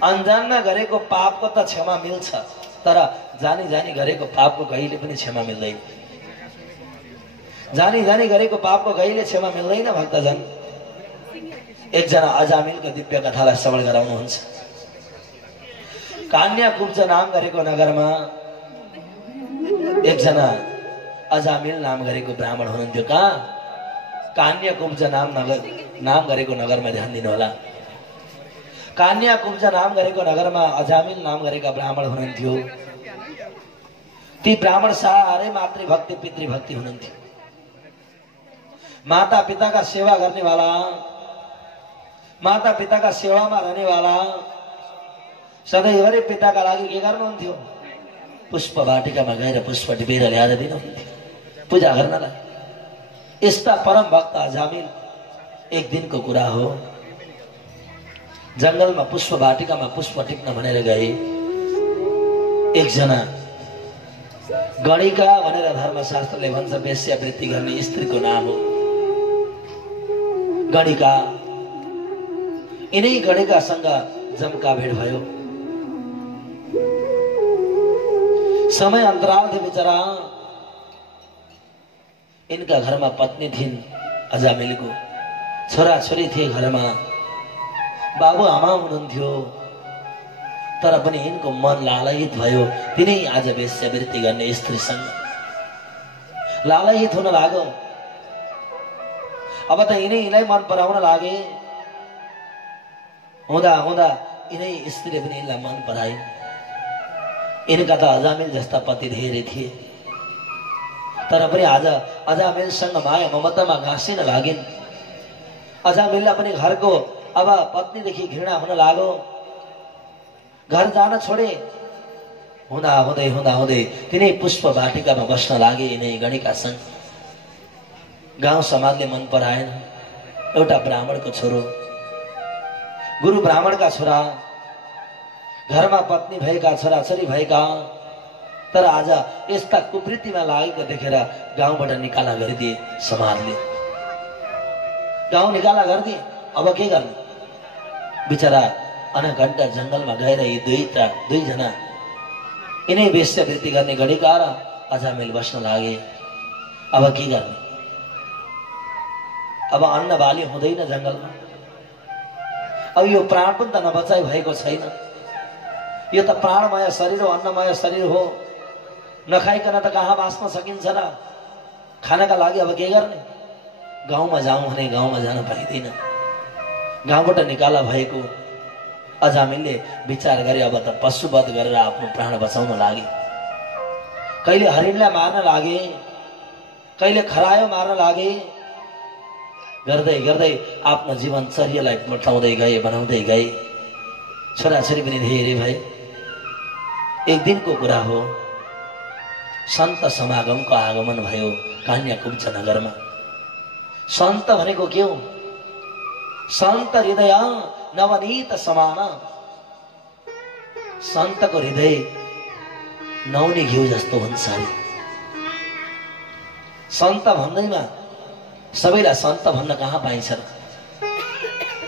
अनजानमा गरेको पापको त क्षमा मिल्छ, तर जानी जानी गरेको पापको कहिले पनि क्षमा मिल्दैन। जानी जानी गरेको पापको कहिले क्षमा मिल्दैन भक्तजन। एकजना अजामिलको दिव्य कथालाई श्रवण गराउनुहुन्छ। कान्याकुब्ज नाम गरेको नगरमा एकजना अजामिल नाम गरेको ब्राह्मण हुनुहुन्थ्यो। कहाँ? कान्याकुब्ज नाम गरेको नगरमा, ध्यान दिनु होला। कान्याकुब्ज नाम गरेको नगरमा अजामिल नाम गरेका ब्राह्मण हुनुहुन्थ्यो। ती ब्राह्मण साह्रै मातृभक्ति पितृभक्ति हुनुहुन्थ्यो। माता पिताका सेवा गर्नेवाला, माता पिताका सेवामा रहनेवाला, सधैँभरि पिताका लागि के गर्नुहुन्थ्यो? पुष्प वाटिकामा गएर पुष्प टिपेर ल्याएर दिनुहुन्थ्यो पूजा गर्नलाई। यस्ता परम भक्त अजामिल, एक दिनको कुरा हो, जंगलमा पुष्प वाटिकामा पुष्प टिप्न भनेर गए। एकजना गणिका भनेर धर्मशास्त्रले भन्छ, वेश्यावृत्ति गर्ने स्त्रीको नाम हो गणिका। यिनै गणिकासँग जमका भेट भयो। समय अंतराल थे बेचारा। इनका घर में पत्नी थी, अजामिल को छोरा छोरी थे घर में, बाबु आमा हुनुहुन्थ्यो। तर पनि इनको मन लालयित भयो। तिनै आज वेश्यावृत्ति गर्ने स्त्रीसँग लालयित हुन लाग्यो। अब त यिनैलाई मन पराउन लागे। हुँदा हुँदा यिनै स्त्रीले पनि यिनलाई मन पराए। इनका त अजामिल जस्ता पति धेरै थिए। तर पनि आज अजामिलसँग माया ममतामा घाँसिन लागिन्। अजामिललाई पनि घरको अब पत्नीदेखि घृणा हुन लाग्यो। घर जान छोडे। हुँदा हुँदै हुँदा हुँदै तिनै पुष्प वाटिकामा बस्न लागे यिनै गणिकासँग। गाउँ समाजले मन पराएन। एउटा ब्राह्मणको छोरो, गुरु ब्राह्मणका छोरा, घरमा पत्नी भएका, छोराछोरी भएका, तर आज यस्ता कुवृत्तिमा लागेको देखेर गाउँबाट निकाला गरिदिए समाजले। गाउँ निकाला गरिदिए। अब के गर्ने? बिचरा अनघण्टा जंगलमा गएर यी दुईजना यिनै वेश्यावृत्ति गर्ने गणिका र अजामिल बस्न लागे। अब के गर्ने? अब अन्न बाली हुँदैन जंगलमा। अब यो प्राण पनि त नबचाइ भएको छैन। यो त प्राणमय शरीर हो, अन्नमय शरीर हो। नखाइकन त कहाँ बाँच्न सकिन्छ र? खानका लागि अब के गर्ने? गाउँमा जाउँ भने गाउँमा जान पाइँदैन। गाउँबाट निकाला भएको अजामिलले विचार गरे अब त पशुवध गरेर आफ्नो प्राण बचाउन लागे। कहिले हरिणलाई मार्न लागे, कहिले खरायो मार्न लागे। गर्दै गर्दै आफ्नो जीवनचर्यालाई मोटाउँदै गए, बनाउँदै गए। छोराछोरी पनि धेरै भए। एक दिनको कुरा हो, सन्त समागमको आगमन भयो कान्याकुब्ज नगरमा। सन्त भनेको के हो? सन्त हृदय नवनीत समान। सन्तको हृदय नौनी घिउ जस्तो हुन्छ। सन्त भन्दैमा सबैलाई सन्त भन्न कहाँ पाइन्छ र?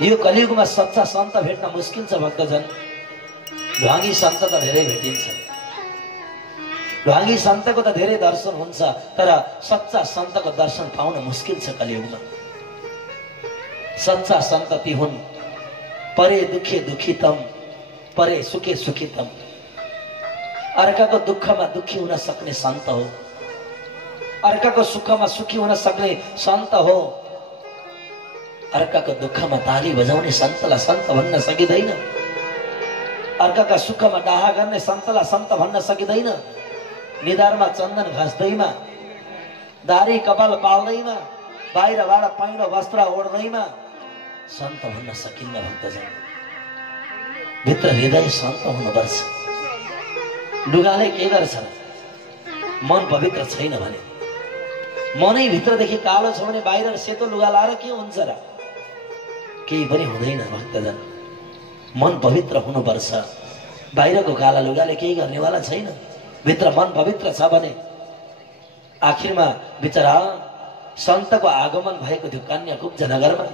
यो कलियुगमा सच्चा सन्त भेट्न मुस्किल छ भक्तजन। ढ्वाङ्गी सन्त त धेरै भेटिन्छ। ढ्वाङ्गी सन्तको त धेरै दर्शन हुन्छ, तर सच्चा सन्तको दर्शन पाउन मुस्किल छ कलियुगमा। सच्चा सन्त ती हुन् परे दुखे दुखितम, परे सुखे सुखितम। अर्काको दुःखमा दुखी हुन सक्ने सन्त हो। अर्काको सुखमा सुखी हुन सक्ने सन्त हो। अर्काको दुःखमा ताली बजाउने सन्तलाई सन्त भन्न सकिँदैन। अर्काका सुखमा डाहा गर्ने सन्तलाई सन्त भन्न सकिँदैन। निधारमा चन्दन घस्दैमा, दारी कपाल पाल्दैमा, बाहिरबाट पाइलो वस्त्र ओढ्दैमा सन्त भन्न सकिन्न भक्तजन। भित्र हृदय सन्त हुनुपर्छ। लुगाले के गर्छ? मन पवित्र छैन भने, मनै भित्रदेखि कालो छ भने बाहिर सेतो लुगा लाएर के हुन्छ र? केही पनि हुँदैन भक्तजन। मन पवित्र हुनुपर्छ। बाहिरको काला लुगाले केही गर्नेवाला छैन। भित्र मन पवित्र छ भने आखिरमा बिचरा सन्तको आगमन भएको थियो कान्याकुब्ज नगरमा।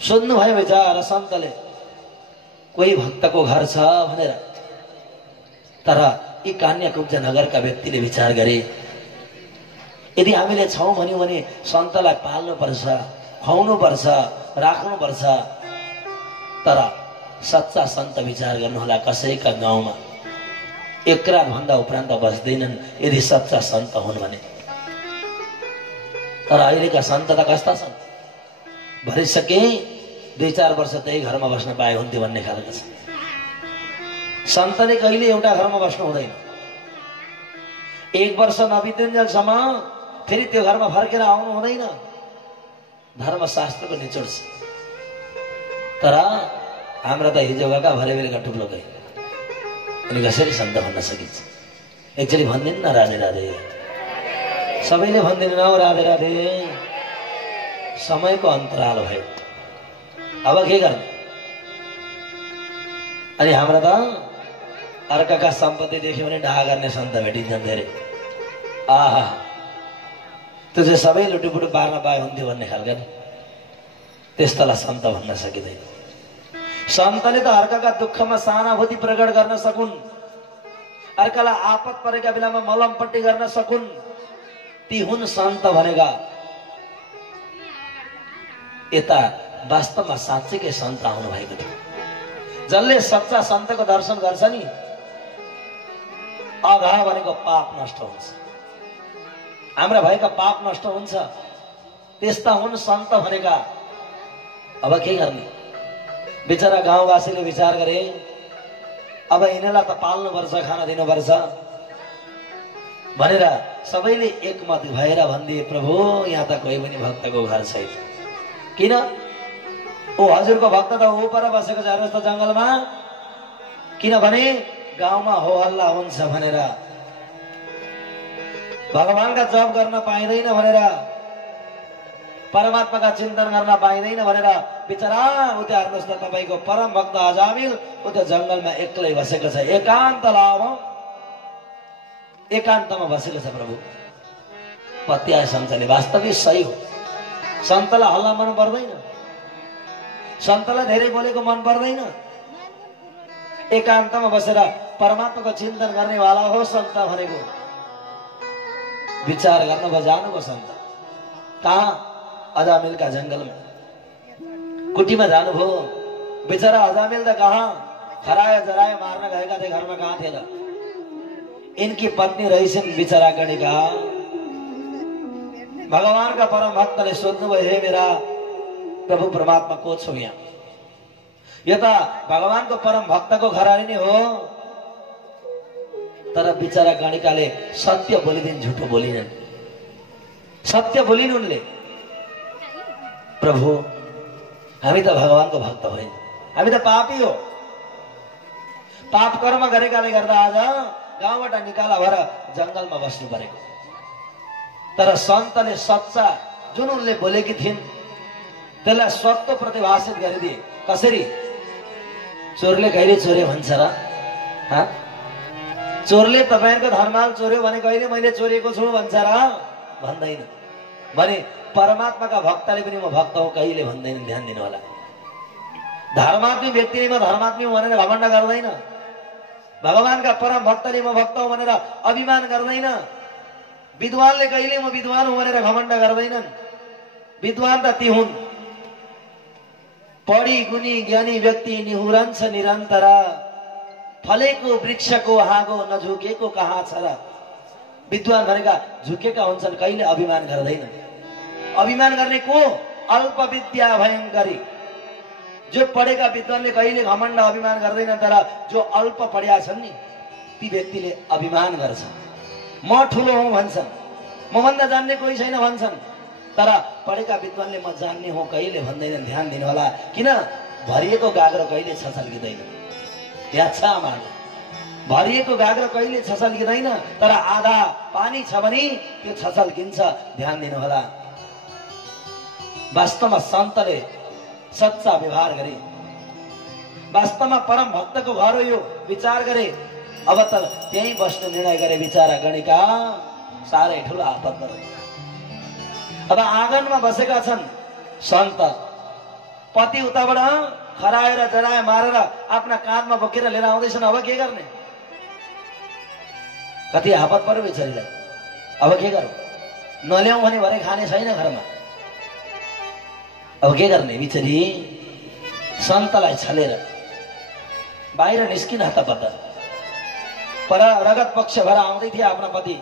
सोध्नु भयो बिचरा सन्तले कोही भक्तको घर छ भनेर। तर यी कान्याकुब्ज नगरका व्यक्तिले विचार गरे, यदि हामीले छौं भन्यौं भने सन्तलाई पाल्नु पर्छ, खुवाउनु पर्छ, राख्नु पर्छ। तर सच्चा सन्त विचार गर्नुहोला, कसैका गाउँमा एक रात भन्दा उपरान्त बस्दैनन् यदि सच्चा सन्त हुन् भने। तर अहिलेका सन्त त कस्ता छन्? भरिसके 2-4 वर्ष त्यही घरमा बस्न पाए हुन्थ्यो भन्ने खालको छ। सन्तले कहिले एउटा घरमा बस्नु हुँदैन। 1 वर्ष नबितिन्जेलसम्म फेरि त्यो घरमा फर्केर आउनु हुँदैन। धर्मशास्त्रको निचोड छ। तर हाम्रो त हिजो गएका भरे बेलुका टुप्लो गए। अनि कसरी सन्त भन्न सकिन्छ? एकचोटि भनिदिनु न राधे राधे। सबैले भनिदिनु न राधे राधे। समयको अन्तराल भयो। अब के गर्ने? अनि हाम्रो त अर्काका सम्पत्ति देख्यो भने डाहा गर्ने सन्त भेटिन्छन् धेरै। आहा, त्यो चाहिँ सबै लुटुपुटु पार्न पाए हुन्थ्यो भन्ने खालका नि। त्यस्तोलाई सन्त भन्न सकिँदैन। सन्तले त अर्काका दुःखमा सहानुभूति प्रकट गर्न सकुन्, अर्कालाई आपत परेका बेलामा मलमपट्टि गर्न सकुन्, ती हुन् सन्त भनेका। यता वास्तवमा साँच्चैकै सन्त आउनु भएको थियो। जसले सच्चा सन्तको दर्शन गर्छ नि, अघा भनेको पाप नष्ट हुन्छ। हाम्रा भएका पाप नष्ट हुन्छ। त्यस्ता हुन् सन्त भनेका। अब के गर्ने? बिचरा गाउँवासीले विचार गरे, अब यिनीलाई त पाल्नुपर्छ, खाना दिनुपर्छ। भनेर सबैले एकमत भएर भनिदिए, प्रभु यहाँ त कोही पनि भक्तको घर छैन। किन? ओ हजुरको भक्त त ओ पर बसेको छ हेर्नुहोस् त जङ्गलमा। किनभने गाउँमा हो हल्ला हुन्छ भनेर, भगवानका जप गर्न पाइँदैन भनेर, परमात्माका चिन्तन गर्न पाइँदैन भनेर बिचरा उता हेर्नुहोस् त तपाईँको परम भक्त अजामिल उता जङ्गलमा एक्लै बसेको छ, एकान्तमा बसेको छ। प्रभु पत्याए सन्तले वास्तविक सही हो। सन्तलाई हल्ला मन पर्दैन, सन्तलाई धेरै बोलेको मन पर्दैन। एकान्तमा बसेर परमात्माको चिन्तन गर्नेवाला हो सन्त भनेको। विचार गर्नुभयो, जानुभयो सन्त कहाँ? अजामिलका जङ्गलमा कुटीमा जानुभयो। बिचरा अजामिल त कहाँ खरायो जरायो मार्न गएका थिए, घरमा कहाँ थिए र? इनकी पत्नी रहिसिन् बिचरा गणिका। भगवानका परम भक्तले सोध्नुभयो, हे मेरा प्रभु परमात्मा को छौ यहाँ? यो त भगवानको परम भक्तको घरारी नै हो। तर बिचरा गणिकाले सत्य बोलिदिन्, झुटो बोलिनन्। सत्य बोलिन् उनले, प्रभु हामी त भगवानको भक्त होइन, हामी त पापी हो। पाप कर्म गरेकाले गर्दा आज गाउँबाट निकाला भएर जङ्गलमा बस्नु परेको। तर सन्तले सच्चा जुन उनले बोलेकी थिइन् त्यसलाई सत्य प्रतिभाषित गरिदिए। कसरी? चोरले कहिले चोर्यो भन्छ र? चोरले तपाईँको धर्माल चोर्यो भने कहिले मैले चोरेको छु भन्छ र? भन्दैन। भने परमात्माका भक्तले पनि म भक्त हो कहिले भन्दैन। ध्यान दिनु होला। धर्मात्मी व्यक्तिले म धर्मात्मी हुँ भनेर घमण्ड गर्दैन। भगवानका परम भक्तले म भक्त हो भनेर अभिमान गर्दैन। विद्वानले कहिले म विद्वान हुँ भनेर घमण्ड गर्दैनन्। विद्वान त ती हुन् पढी गुणी ज्ञानी व्यक्ति निहुरन्छ निरन्तर, फलेको वृक्षको हाँगो नझुकेको कहाँ छ र? विद्वान भनेका झुकेका हुन्छन्, कहिले अभिमान गर्दैन। अभिमान गर्ने को? अल्प विद्या भयंकरी। जो पढेका विद्वानले कहिले घमण्ड अभिमान गर्दैन, तर जो अल्प पढ्या छन् नि ती व्यक्तिले अभिमान गर्छ। म ठुलो हुँ भन्छन्, मभन्दा जान्ने कोही छैन भन्छन्। तर पढेका विद्वानले म जान्ने हो कहिले भन्दैनन्। ध्यान दिनु होला। किन? भरिएको गाग्रो कहिले छछल्किँदैन। याद छ आमा? भरिएको गाग्रो कहिले छछल्किँदैन, तर आधा पानी छ भने त्यो छछल्किन्छ। ध्यान दिनु होला। वास्तवमा सन्तले सच्चा व्यवहार गरे, वास्तवमा परम भक्तको घर हो यो विचार गरे। अब त त्यही बस्ने निर्णय गरे बिचारा गणिका। साह्रै ठुलो आपत गरे। अब आँगनमा बसेका छन् सन्त। पति उताबाट खराएर जराए मारेर आफ्ना काँधमा बोकेर लिएर आउँदैछन्। अब के गर्ने? कति आपत पर्यो बिचारीलाई। अब के गरौँ? नल्याउँ भने भरे खाने छैन घरमा। अब के गर्ने? बिचारी सन्तलाई छलेर बाहिर निस्किन हतपत। पर रगत पक्ष भएर आउँदै थिए आफ्ना पति।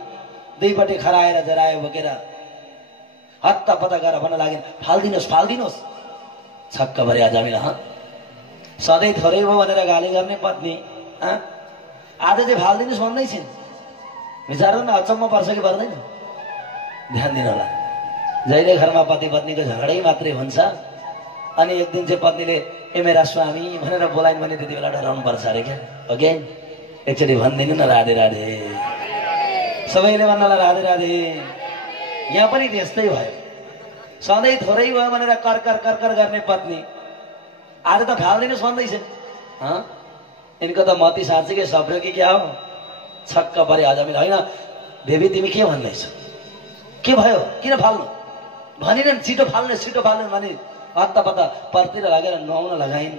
दुईपट्टि खराएर जरायो बोकेर हत्तपत्त गरेर भन्न लागिन्, फाल्दिनुहोस् फाल्दिनुहोस्। छक्क भरे अजामिल। सधैँ थोरै भयो भनेर गाली गर्ने पत्नी आज चाहिँ फाल्दिनुहोस् भन्दै छिन्। विचार न, अचम्म पर्छ कि पर्दैन? ध्यान दिनु होला। जहिले घरमा पति पत्नीको झगडै मात्रै हुन्छ। अनि एक दिन चाहिँ पत्नीले ए मेरा स्वामी भनेर बोलाइन् भने त्यति बेला डराउनु पर्छ अरे क्या। ओके, एकचोटि भनिदिनु न राधे राधे। सबैले भन्नला राधे राधे। यहाँ पनि त्यस्तै भयो। सधैँ थोरै भयो भनेर कर्कर कर्कर गर्ने पत्नी आज त फाल्दिनुहोस् भन्दैछन्। यिनको त मती साँच्चीकै सप्रियो कि क्या हो? छक्क परे अजामिल। होइन बेबी तिमी के भन्दैछौ? के भयो? किन फाल्नु भनिनन्? छिटो फाल्नु छिटो फाल्नु भने हत्तपत्त परतिर लगेर नुहाउन लगाइन्,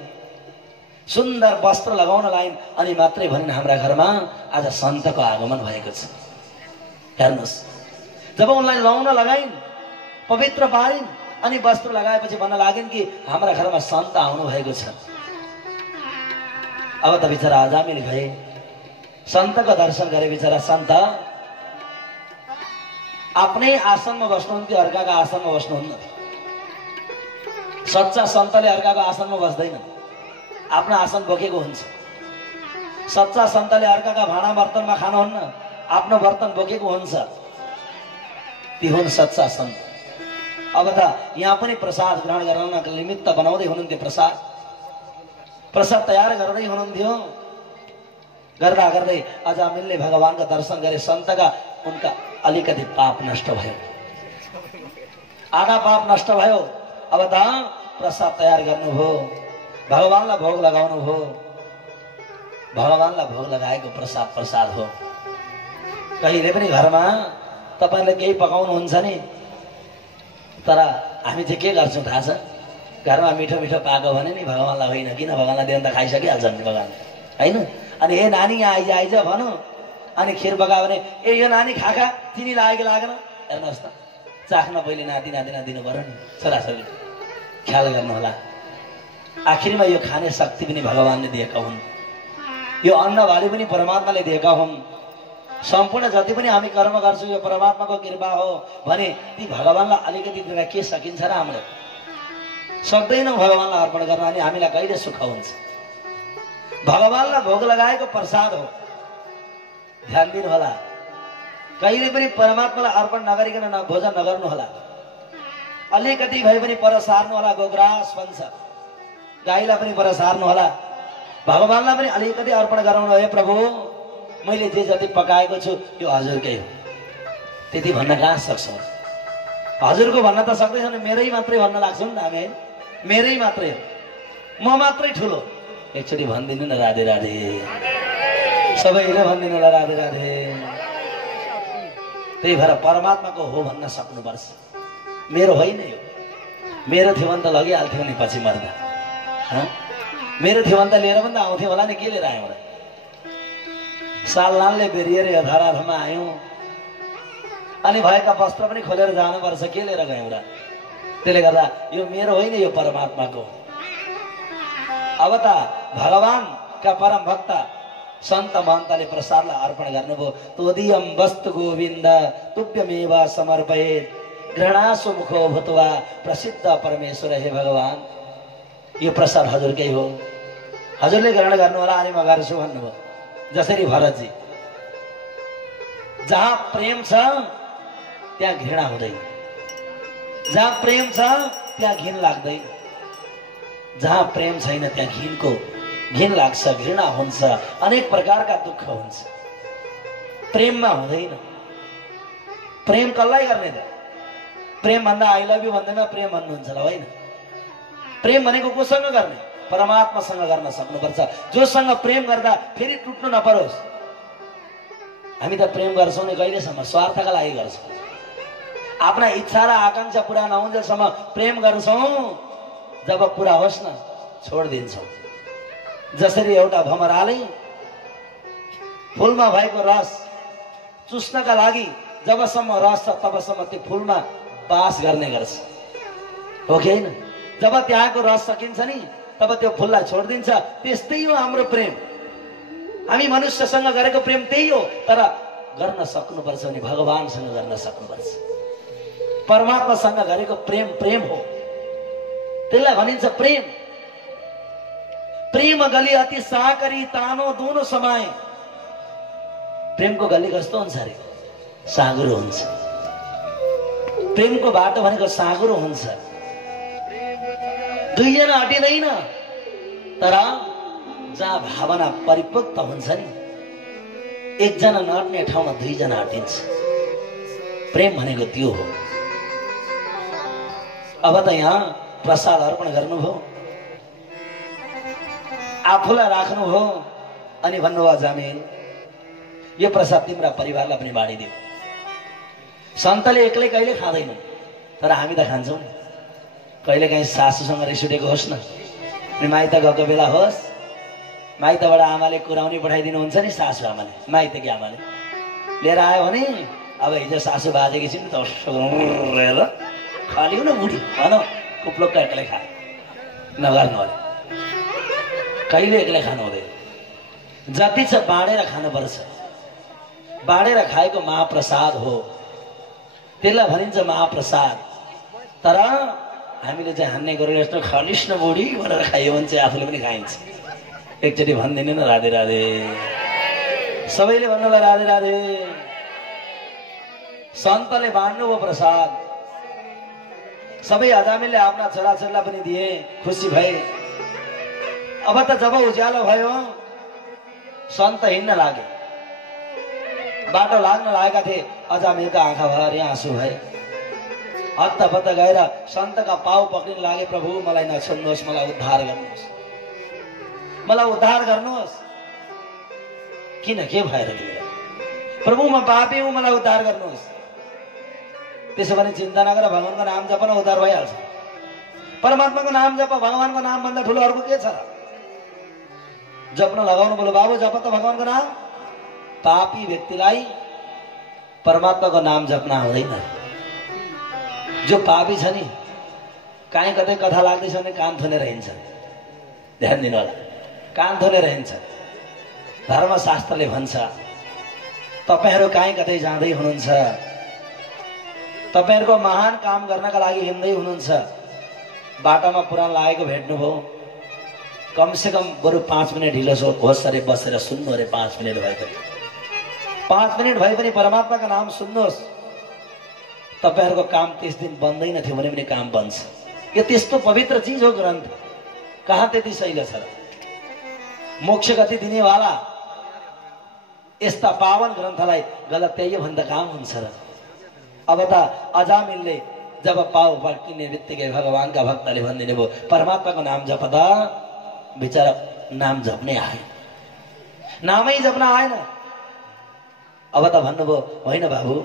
सुन्दर वस्त्र लगाउन लाइन्। अनि मात्रै भनिन् हाम्रा घरमा आज सन्तको आगमन भएको छ। हेर्नुहोस्, जब उनलाई नुहाउन लगाइन्, पवित्र पारिन्, अनि वस्त्र लगाएपछि भन्न लागिन् कि हाम्रा घरमा सन्त आउनु भएको छ। अब त बिचरा अजामिल गए, सन्तको दर्शन गरे। बिचरा सन्त आफ्नै आसनमा बस्नुहुन्थ्यो, अर्काको आसनमा बस्नुहुन्न। सच्चा सन्तले अर्काको आसनमा बस्दैन, आफ्नो आसन बोकेको हुन्छ। सच्चा सन्तले अर्काका भाँडा बर्तनमा खानुहुन्न, आफ्नो बर्तन बोकेको हुन्छ ती हुन् सच्चा सन्त। अब त यहाँ पनि प्रसाद ग्रहण गर्नका निमित्त बनाउँदै हुनुहुन्थ्यो, प्रसाद तयार गर्दै हुनुहुन्थ्यो। गर्दा गर्दै अजामिलले भगवानको दर्शन गरे सन्तका, उनका अलिकति पाप नष्ट भयो, आधा पाप नष्ट भयो। अब त प्रसाद तयार गर्नुभयो, भगवानलाई भोग लगाउनु भयो। भगवानलाई भोग लगाएको प्रसाद हो। कहिले पनि घरमा तपाईले केही पकाउनुहुन्छ नि, तर हामी चाहिँ के गर्छौँ थाहा छ? घरमा मिठो मिठो पाएको भने नि भगवानलाई होइन, किन भगवानलाई दियो भने त खाइसकिहाल्छन् नि भगवान, होइन? अनि ए नानी यहाँ आइज भनौँ, अनि खिर पकायो भने ए यो नानी खाखा, तिनी लागेको लागेन, हेर्नुहोस् त, चाख्न पहिले नाति नातिना दिनु पर्यो नि, छोराछोरी ख्याल गर्नु होला। आखिरमा यो खाने शक्ति पनि भगवानले दिएका हुन्, यो अन्न भाली पनि परमात्माले दिएका हुन्। सम्पूर्ण जति पनि हामी कर्म गर्छौँ यो परमात्माको कृपा हो भने ती भगवानलाई अलिकति दिन के सकिन्छ र? हाम्रो सक्दैनौँ भगवानलाई अर्पण गर्न, अनि हामीलाई कहिले सुख हुन्छ? भगवानलाई भोग लगाएको प्रसाद हो, ध्यान दिनु होला। कहिले पनि परमात्मालाई अर्पण नगरिकन भोजन नगर्नु होला। अलिकति भए पनि पर सार्नु होला। गोग्रास भन्छ, गाईलाई पनि पर सार्नु होला। भगवानलाई पनि अलिकति अर्पण गराउनु। हे प्रभु, मैले जे जति पकाएको छु यो हजुरकै हो, त्यति भन्न कहाँ सक्छौँ? हजुरको भन्न त सक्दैछौँ, मेरै मात्रै भन्न लाग्छौँ नि त हामी, मेरै मात्रै हो, म मात्रै ठुलो। एकचोटि भनिदिनु न राधे राधे, सबैले भनिदिनु होला राधे राधे। त्यही भएर परमात्माको हो भन्न सक्नुपर्छ। मेरो होइन यो, मेरो थियो भने त लगिहाल्थ्यो नि पछि मर्दा, मेरो थियो भने त लिएर पनि त आउँथ्यो होला नि, के लिएर आयौँ र? सालनालले बेरिएर यो धराधमा आयौँ, अनि भएका वस्त्र पनि खोलेर जानुपर्छ, के लिएर गयौँ र? त्यसले गर्दा यो मेरो होइन, यो परमात्माको। अब त भगवानका परम भक्त सन्त महन्तले प्रसादलाई अर्पण गर्नुभयो। तोदियम वस्तु गोविन्द तुभ्यमेव समर्पयेत् घृणासु मुखो भूत्वा प्रसिद्ध परमेश्वर। हे भगवान, यो प्रसाद हजुरकै हो, हजुरले ग्रहण गर्नु होला, अनि म गर्छु भन्नुभयो। जसरी भरतजी, जहाँ प्रेम छ त्यहाँ घृणा हुँदैन, जहाँ प्रेम छ त्यहाँ घिन लाग्दैन, जहाँ प्रेम छैन त्यहाँ घिन लाग्छ, घृणा हुन्छ, अनेक प्रकारका दुःख हुन्छ। प्रेममा हुँदैन। प्रेम कसलाई गर्ने त? प्रेम भन्दा आई लभ यु भन्दैन, प्रेम भन्नुहुन्छ ल, होइन? प्रेम भनेको कोसँग गर्ने? परमात्मासँग गर्न सक्नुपर्छ। जोसँग प्रेम गर्दा फेरि टुट्नु नपरोस्। हामी त प्रेम गर्छौँ नि कहिलेसम्म? स्वार्थका लागि गर्छौँ। आफ्ना इच्छा र आकांक्षा पुरा नहुन्जेलसम्म प्रेम गर्छौँ, जब पुरा होस् न छोडिदिन्छौँ। जसरी एउटा भमराले फुलमा भएको रस चुस्नका लागि जबसम्म रस छ तबसम्म त्यो फुलमा बास गर्ने गर्छ, हो कि होइन? जब त्यहाँको रस सकिन्छ नि तब त्यो फुललाई छोडिदिन्छ। त्यस्तै हो हाम्रो प्रेम। हामी मनुष्यसँग गरेको प्रेम त्यही हो, तर गर्न सक्नुपर्छ भने भगवानसँग गर्न सक्नुपर्छ। परमात्मासँग गरेको प्रेम प्रेम हो, त्यसलाई भनिन्छ प्रेम। प्रेम गली अति साकरी तानो दोनों समय। प्रेमको गली कस्तो हुन्छ अरे? साँगुरो हुन्छ। प्रेमको बाटो भनेको साँगुरो हुन्छ, दुईजना अटिँदैन, तर जहाँ भावना परिपक्व हुन्छ नि, एकजना नअट्ने ठाउँमा दुईजना अटिन्छ। प्रेम भनेको त्यो हो। अब त यहाँ प्रसाद अर्पण गर्नुभयो, आफूलाई राख्नुभयो, अनि भन्नुभयो जामेल यो प्रसाद तिम्रा परिवारलाई पनि बाँडिदियो। सन्तले एक्लै कहिले खाँदैनन्, तर हामी त खान्छौँ नि। कहिले काहीँ सासूसँग रिस उठेको होस् न, अनि माइत गएको बेला होस्, माइतबाट आमाले कुराउनी पठाइदिनुहुन्छ नि, सासू आमाले माइतकी आमाले लिएर आयो भने अब हिजो सासू बाजेकी छिन् त हेर खालिउ न बुढी भन, कुप्लोक्क एक्लै खा, नगर्नु अरे। कहिले एक्लै खानु हुँदैन, जति छ बाँडेर खानुपर्छ। बाँडेर खाएको महाप्रसाद हो, त्यसलाई भनिन्छ महाप्रसाद। तर हामीले चाहिँ हान्ने गरेर यस्तो खालिस् न बुढी भनेर खायो भने चाहिँ आफूले पनि खाइन्छ। एकचोटि भनिदिनु न राधे राधे। सबैले भन्नुलाई राधे राधे। सन्तले बाँड्नु भयो प्रसाद, सबै हजामीले आफ्ना छोराछोरीलाई पनि दिए, खुसी भए। अब त जब उज्यालो भयो सन्त हिँड्न लागे, बाटो लाग्न लागेका थिए, अजामिलका आँखाभरि आँसु भए। हत्तपत्त गएर सन्तका पाउ पक्रिन लागे, प्रभु मलाई नछोड्नुहोस्, मलाई उद्धार गर्नुहोस्, मलाई उद्धार गर्नुहोस्। किन, के भएर तिमीलाई? प्रभु म पापी हुँ, मलाई उद्धार गर्नुहोस्। त्यसो भने चिन्ता नगर, भगवानको नाम जप न उद्धार भइहाल्छ। परमात्माको नाम जप, भगवानको नाम भन्दा ठुलो अर्को के छ र? जप्न लगाउनु बोलो बाबु, जप त भगवानको नाम। पापी व्यक्तिलाई परमात्माको नाम जप्न आउँदैन। जो पापी छ नि, काहीँ कतै कथा लाग्दैछ भने कान थुनेर हिँड्छ। ध्यान दिनु होला, कान थुनेर हिँड्छ। धर्मशास्त्रले भन्छ तपाईहरू काहीँ कतै जाँदै हुनुहुन्छ, तपाईहरूको महान काम गर्नका लागि हिँड्दै हुनुहुन्छ, बाटोमा पुराण लागेको भेट्नुभयो, कमसेकम बरु 5 मिनट ढिलो होस् अरे बसेर सुन्नु अरे। 5 मिनट भए पनि, 5 मिनट भए पनि परमात्माको नाम सुन्नुहोस्। तपाईहरूको काम त्यस दिन बन्दैन थियो भने पनि काम बन्छ। यो त्यस्तो पवित्र चिज हो ग्रन्थ, कहाँ त्यति सहिलो छ र? मोक्ष गति दिनेवाला यस्ता पावन ग्रन्थलाई गलत त्यही भन्दा काम हुन्छ र? अब त अजामिलले जब पाउ पक्रिने बित्तिकै भगवानका भक्तले भनिदिनु भयो परमात्माको नाम जप त। बिचरा नाम जप्नै आएन, नामै जप्न आएन। अब त भन्नुभयो होइन बाबु,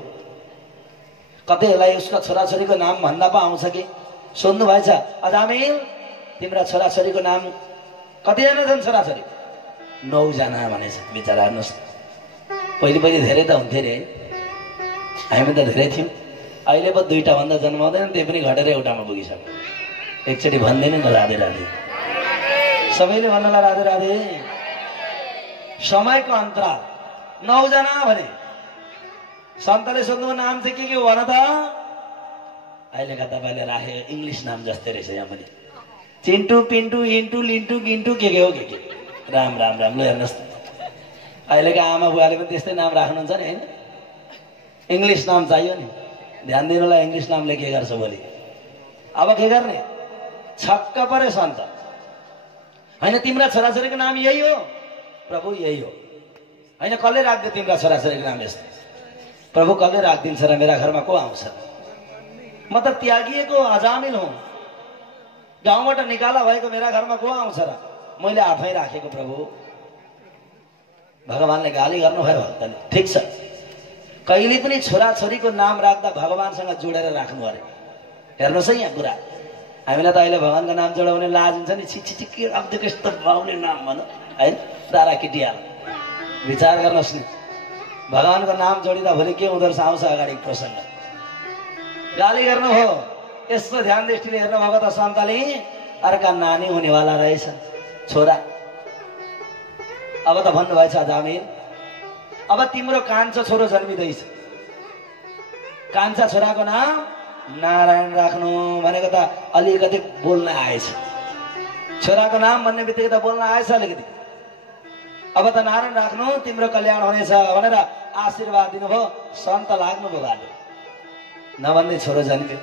कतैलाई उसका छोराछोरीको नाम भन्दा पो आउँछ कि? सोध्नु भएछ, अजामिल तिम्रा छोराछोरीको नाम कतिजना छन् छोराछोरी? 9 जना भनेछ। बिचरा हेर्नुहोस्, पहिले धेरै त हुन्थ्यो अरे, हामी त धेरै थियौँ। अहिले पो 2टा भन्दा जन्माउँदैन, त्यही पनि घटेर एउटामा पुगिसक्यो। एकचोटि भन्दैन न राधे राधे, सबैले भन्नलाई राधे राधे। समयको अन्तराल 9 जना भने सन्तले सोध्नु नाम चाहिँ के हो भन त? अहिलेका तपाईँले राखे इङ्ग्लिस नाम जस्तै रहेछ यहाँ पनि, चिन्टु पिन्टु इन्टु लिन्टु गिन्टु के हो के राम राम राम। ल हेर्नुहोस्, अहिलेका आमा बुवाले पनि त्यस्तै नाम राख्नुहुन्छ नि होइन? इङ्ग्लिस नाम चाहियो नि। ध्यान दिनुलाई, इङ्ग्लिस नामले के गर्छ भोलि? अब के गर्ने? छक्क परे सन्त। होइन तिम्रा छोराछोरीको नाम यही हो? प्रभु यही हो। होइन कसले राख्दै तिम्रा छोराछोरीको नाम यस्तो? प्रभु कसले राखिदिन्छ र? मेरा घरमा को आउँछ? म त त्यागिएको अजामिल हुँ, गाउँबाट निकाला भएको मेरा घरमा को आउँछ र? मैले आफै राखेको प्रभु। भगवानले गाली गर्नुभयो भक्तले, ठिक छ, कहिले पनि छोराछोरीको नाम राख्दा भगवानसँग जोडेर राख्नु अरे। हेर्नुहोस् है यहाँ कुरा, हामीलाई त अहिले भगवानको नाम जोडाउने लाज हुन्छ नि। छिछि के अब यस्तो बाउने नाम भन होइन, दारा किटिहाल। विचार गर्नुहोस् नि, भगवानको नाम जोडिँदा भोलि के हुँदो रहेछ आउँछ अगाडि प्रसङ्ग। गाली गर्नु हो, यस्तो ध्यान दृष्टिले हेर्नु भएको त सन्तले अर्का नानी हुनेवाला रहेछ छोरा। अब त भन्नुभएछ अजामिल, अब तिम्रो कान्छो छोरो जन्मिँदैछ, कान्छा छोराको नाम नारायण राख्नु भनेको त अलिकति बोल्न आएछ। छोराको नाम भन्ने बित्तिकै त बोल्न आएछ अलिकति। अब त नारायण राख्नु, तिम्रो कल्याण हुनेछ भनेर आशीर्वाद दिनुभयो। सन्त लाग्नुभयो बाटो, नभन्दै छोरो जन्मियो।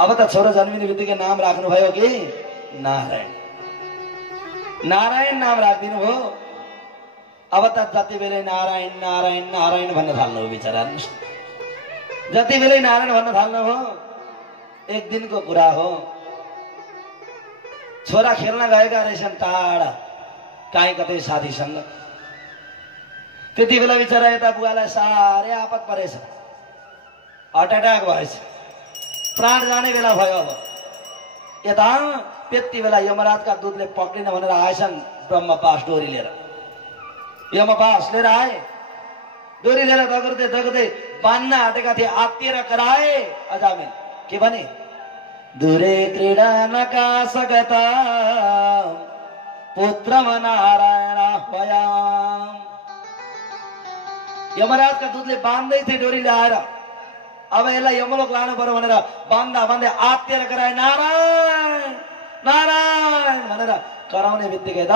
अब त छोरो जन्मिने बित्तिकै नाम राख्नुभयो कि नारायण, नारायण नाम राखिदिनु भयो। अब त जति बेलै नारायण नारायण नारायण भन्न थाल्नु हो बिचरा। जति बेलै नारायण भन्न थाल्नु हो, एक दिनको कुरा हो, छोरा खेल्न गएका रहेछन् टाढा काहीँ कतै साथीसँग। त्यति बेला बिचरा यता बुवालाई साह्रै आपत परेछ, हार्ट एट्याक भएछ, प्राण जाने बेला भयो। अब यता त्यति बेला यमराजका दूतले पक्रिन भनेर आएछन् ब्रह्मपास डोरी लिएर। यमपास लिएर आए, डोरी लिएर दगर्दै दगर्दै बान्न आँटेका थिए, आत्तिएर कराए अजामिल। के भने? दूरे क्रीडा नकाशगता पुत्रम नारायण भयाम। यमराजका दूतले बान्दै थिए डोरी ल्याएर। अब यसलाई यमलोक लानु पर्यो भनेर बान्दा बान्दै आत्तिएर कराए नारायण नारायण भनेर। कराउने बित्तिकै त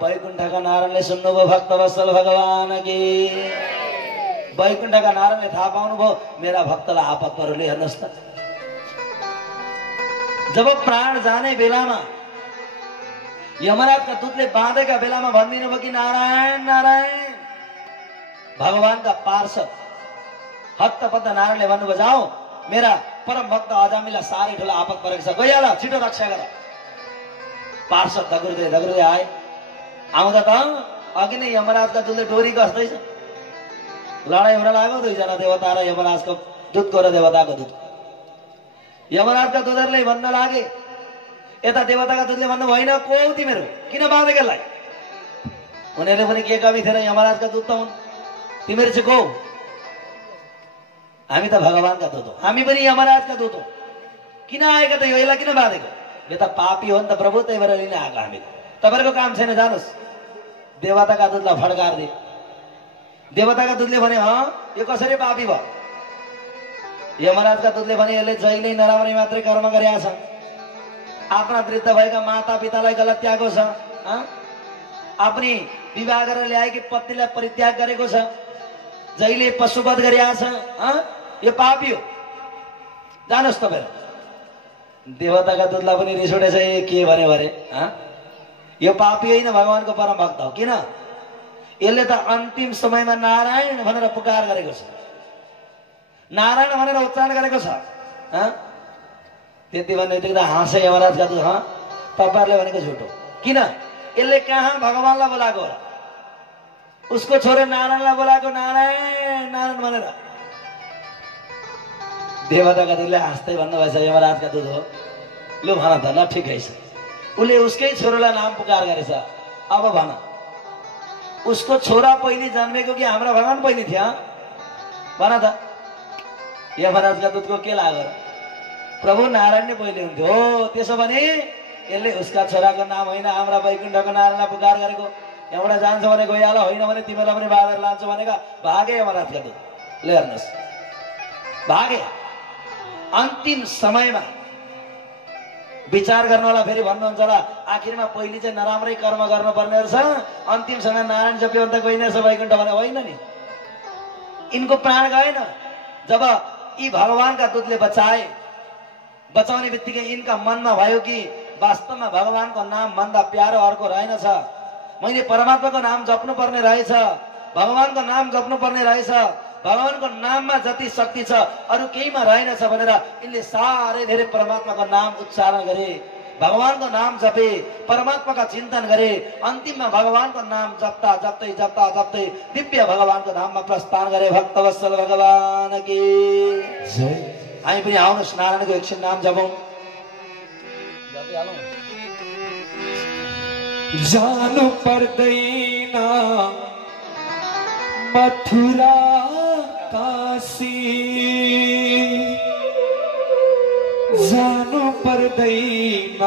वैकुण्ठका नारायणले सुन्नुभयो भक्तवत्सल भगवान की। वैकुण्ठका नारायणले थाहा पाउनुभयो मेरा भक्तलाई आपत परोले। हेर्नुहोस् त, जब प्राण जाने बेलामा यमराजका दूतले बाँधेका बेलामा भनिदिनु भयो कि नारायण नारायण। भगवानका पार्षद हत्तपत्त नारायणले भन्नुभयो जाऊ मेरा परम भक्त अजामिललाई साह्रै ठुलो आपत परेको छ, गइहाल छिटो रक्षा गर। पार्षद धगुर्दै धगुर्दै आए। आउँदा त अघि नै यमराजका दूतले डोरी कस्दैछ। लडाइँ हुन लाग्यो दुईजना देवता र यमराजको दूतको र देवताको दूत। यमराजका दूतहरूले भन्न लागे, यता देवताका दूतले भन्नु होइन को हौ तिमीहरू, किन बाँधे यसलाई? उनीहरूले पनि के कमी थिएन, यमराजका दूत त हुन्, तिमीहरू चाहिँ को? हामी त भगवानका दूत हौ, हामी पनि यमराजका दूत हौ, किन आएका त? यसलाई किन बाँधेको? यो त पापी हो नि त प्रभु, त्यही भएर लिन आएको हामी। तपाईँहरूको काम छैन, जानुहोस्। देवताका दूतलाई फड्काएर दिए। देवताका दूतले भने यो कसरी पापी भयो? यमराजका दूतले भने यसले जहिले नराम्रै मात्रै कर्म गरेका छ, आफ्ना वृद्ध भएका माता पितालाई गलत त्यागेको छ, आफ्नी विवाह गरेर ल्याएकी पत्नीलाई परित्याग गरेको छ, जहिले पशुवध गरिरहेको छ, यो पापी हो, जानुहोस् तपाईँ। देवताका दूतलाई पनि रिस उठेछ, के भन्यो भने यो पापी होइन, भगवानको परम भक्त हो। किन? यसले त अन्तिम समयमा नारायण भनेर पुकार गरेको छ, नारायण भनेर उच्चारण गरेको छ। त्यति भन्ने बित्तिकै हाँसे यमराजका दूत, तपाईँहरूले भनेको झुटो। किन? यसले कहाँ भगवानलाई बोलाएको होला, उसको छोरो नारायणलाई बोलाएको, नारायण नारायण भनेर। देवताका दूतले हाँस्दै भन्नुभएछ, यमराजका दूत हो, लु भन त, ल ठिकै छ, उसले उसकै छोरोलाई नाम पुकार गरेछ। अब भन, उसको छोरा पहिले जन्मेको कि हाम्रो भगवान पहिले थियो? भन त। यमराजका दूतको के लाग्यो? प्रभु नारायण नै पहिले हुन्थ्यो। हो, त्यसो भने यसले उसका छोराको नाम होइन, हाम्रा वैकुण्ठको नारायणलाई पुकार गरेको। एउटा जान्छ भने गइहाल, होइन भने तिमीलाई पनि बाँधेर लान्छु भनेका भागे यमराजका दूत। ले हेर्नुहोस्, भागे। अन्तिम समयमा विचार गर्नलाई फेरि भन्नुहुन्छ होला, आखिरमा पहिले चाहिँ नराम्रै कर्म गर्नुपर्ने रहेछ, अन्तिम समय नारायण जप्यो भने त गइने रहेछ वैकुण्ठ भने। होइन नि, यिनको प्राण गएन। जब यी भगवानका दूतले बचाए, बचाउने बित्तिकै यिनका मनमा भयो कि वास्तवमा भगवानको नाम भन्दा प्यारो अर्को रहेनछ, मैले परमात्माको नाम जप्नु पर्ने रहेछ, भगवानको नाम जप्नु पर्ने रहेछ, भगवानको नाममा जति शक्ति छ अरू केहीमा रहेनछ भनेर यिनले साह्रै धेरै परमात्माको नाम उच्चारण गरे, भगवानको नाम जपे, परमात्माका चिन्तन गरे। अन्तिममा भगवानको नाम जप्ता जप्तै जप्ता जप्तै दिव्य भगवानको धाममा प्रस्थान गरे। भक्तवत्सल भगवान की जय। हामी पनि आउनुहोस्, नारायणको एकछिन नाम जपौँ। जानु पर्दैन मथुरा काशी, जानु पर्दैन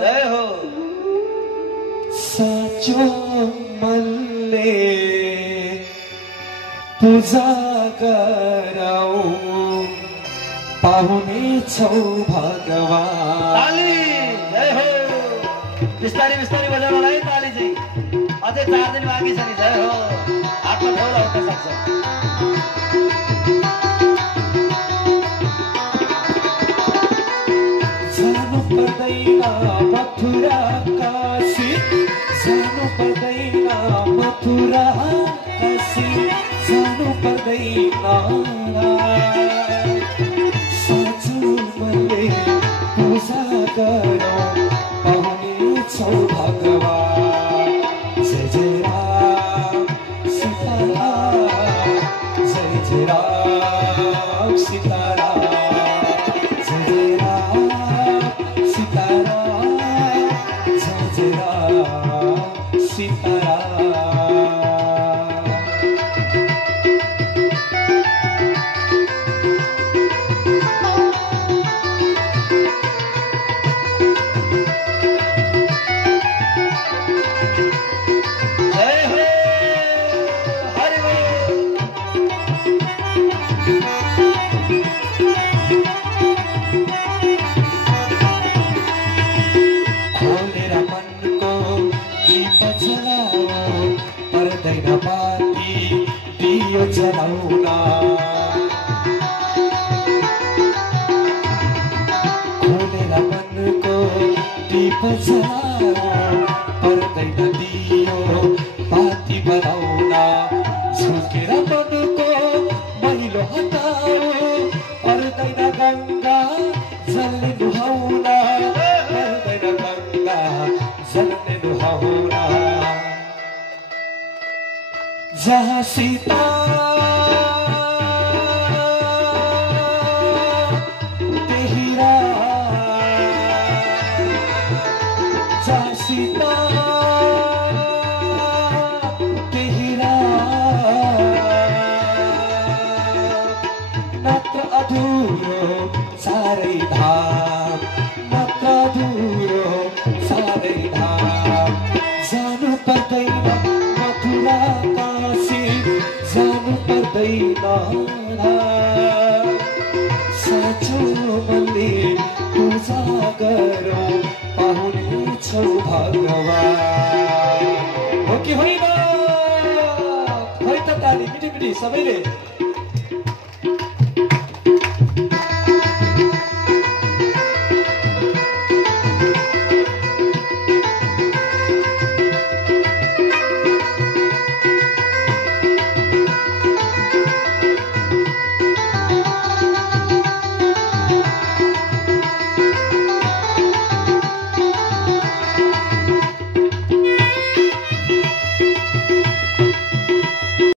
जय हो। साँचो मनले पूजा गरौ, पाउने छौ भगवान। ताली जय हो। बिस्तारी बिस्तारी बजाउनु होला है ताली चाहिँ, अझै 4 दिन बाँकी छ नि। जय हो। हातमा ठेउला उठ्न सक्छ। जानु पर्दैन मथुरा काशी, जानु पर्दैन मथुरा काशी, जानु पर्दैन। साँचो मनले पूजा गरौ, पाउने छौ भगवान। जय जय राम सीताराम, जय जय राम सीताराम, जय जय राम सीताराम, जय जय राम सीताराम। पर्दैन दियो पाती बनाउन झुकेर मनको मैलो हटाऊ पर्दैन गङ्गा जलले नुहाउन पर्दैन गङ्गा जलले नुहाउन जहाँ सीता त्यही जहाँ सीता त्यही नत्र अधुरो सारै धाम नत्र अधुरो सारै धाम जानु पर्दैन मथुरा काशी जानु पर्दैन साँचो मनले पूजा गरौँ पाहुने छौ भगवान हो कि होइन खै त ताली मिठी मिठी सबैले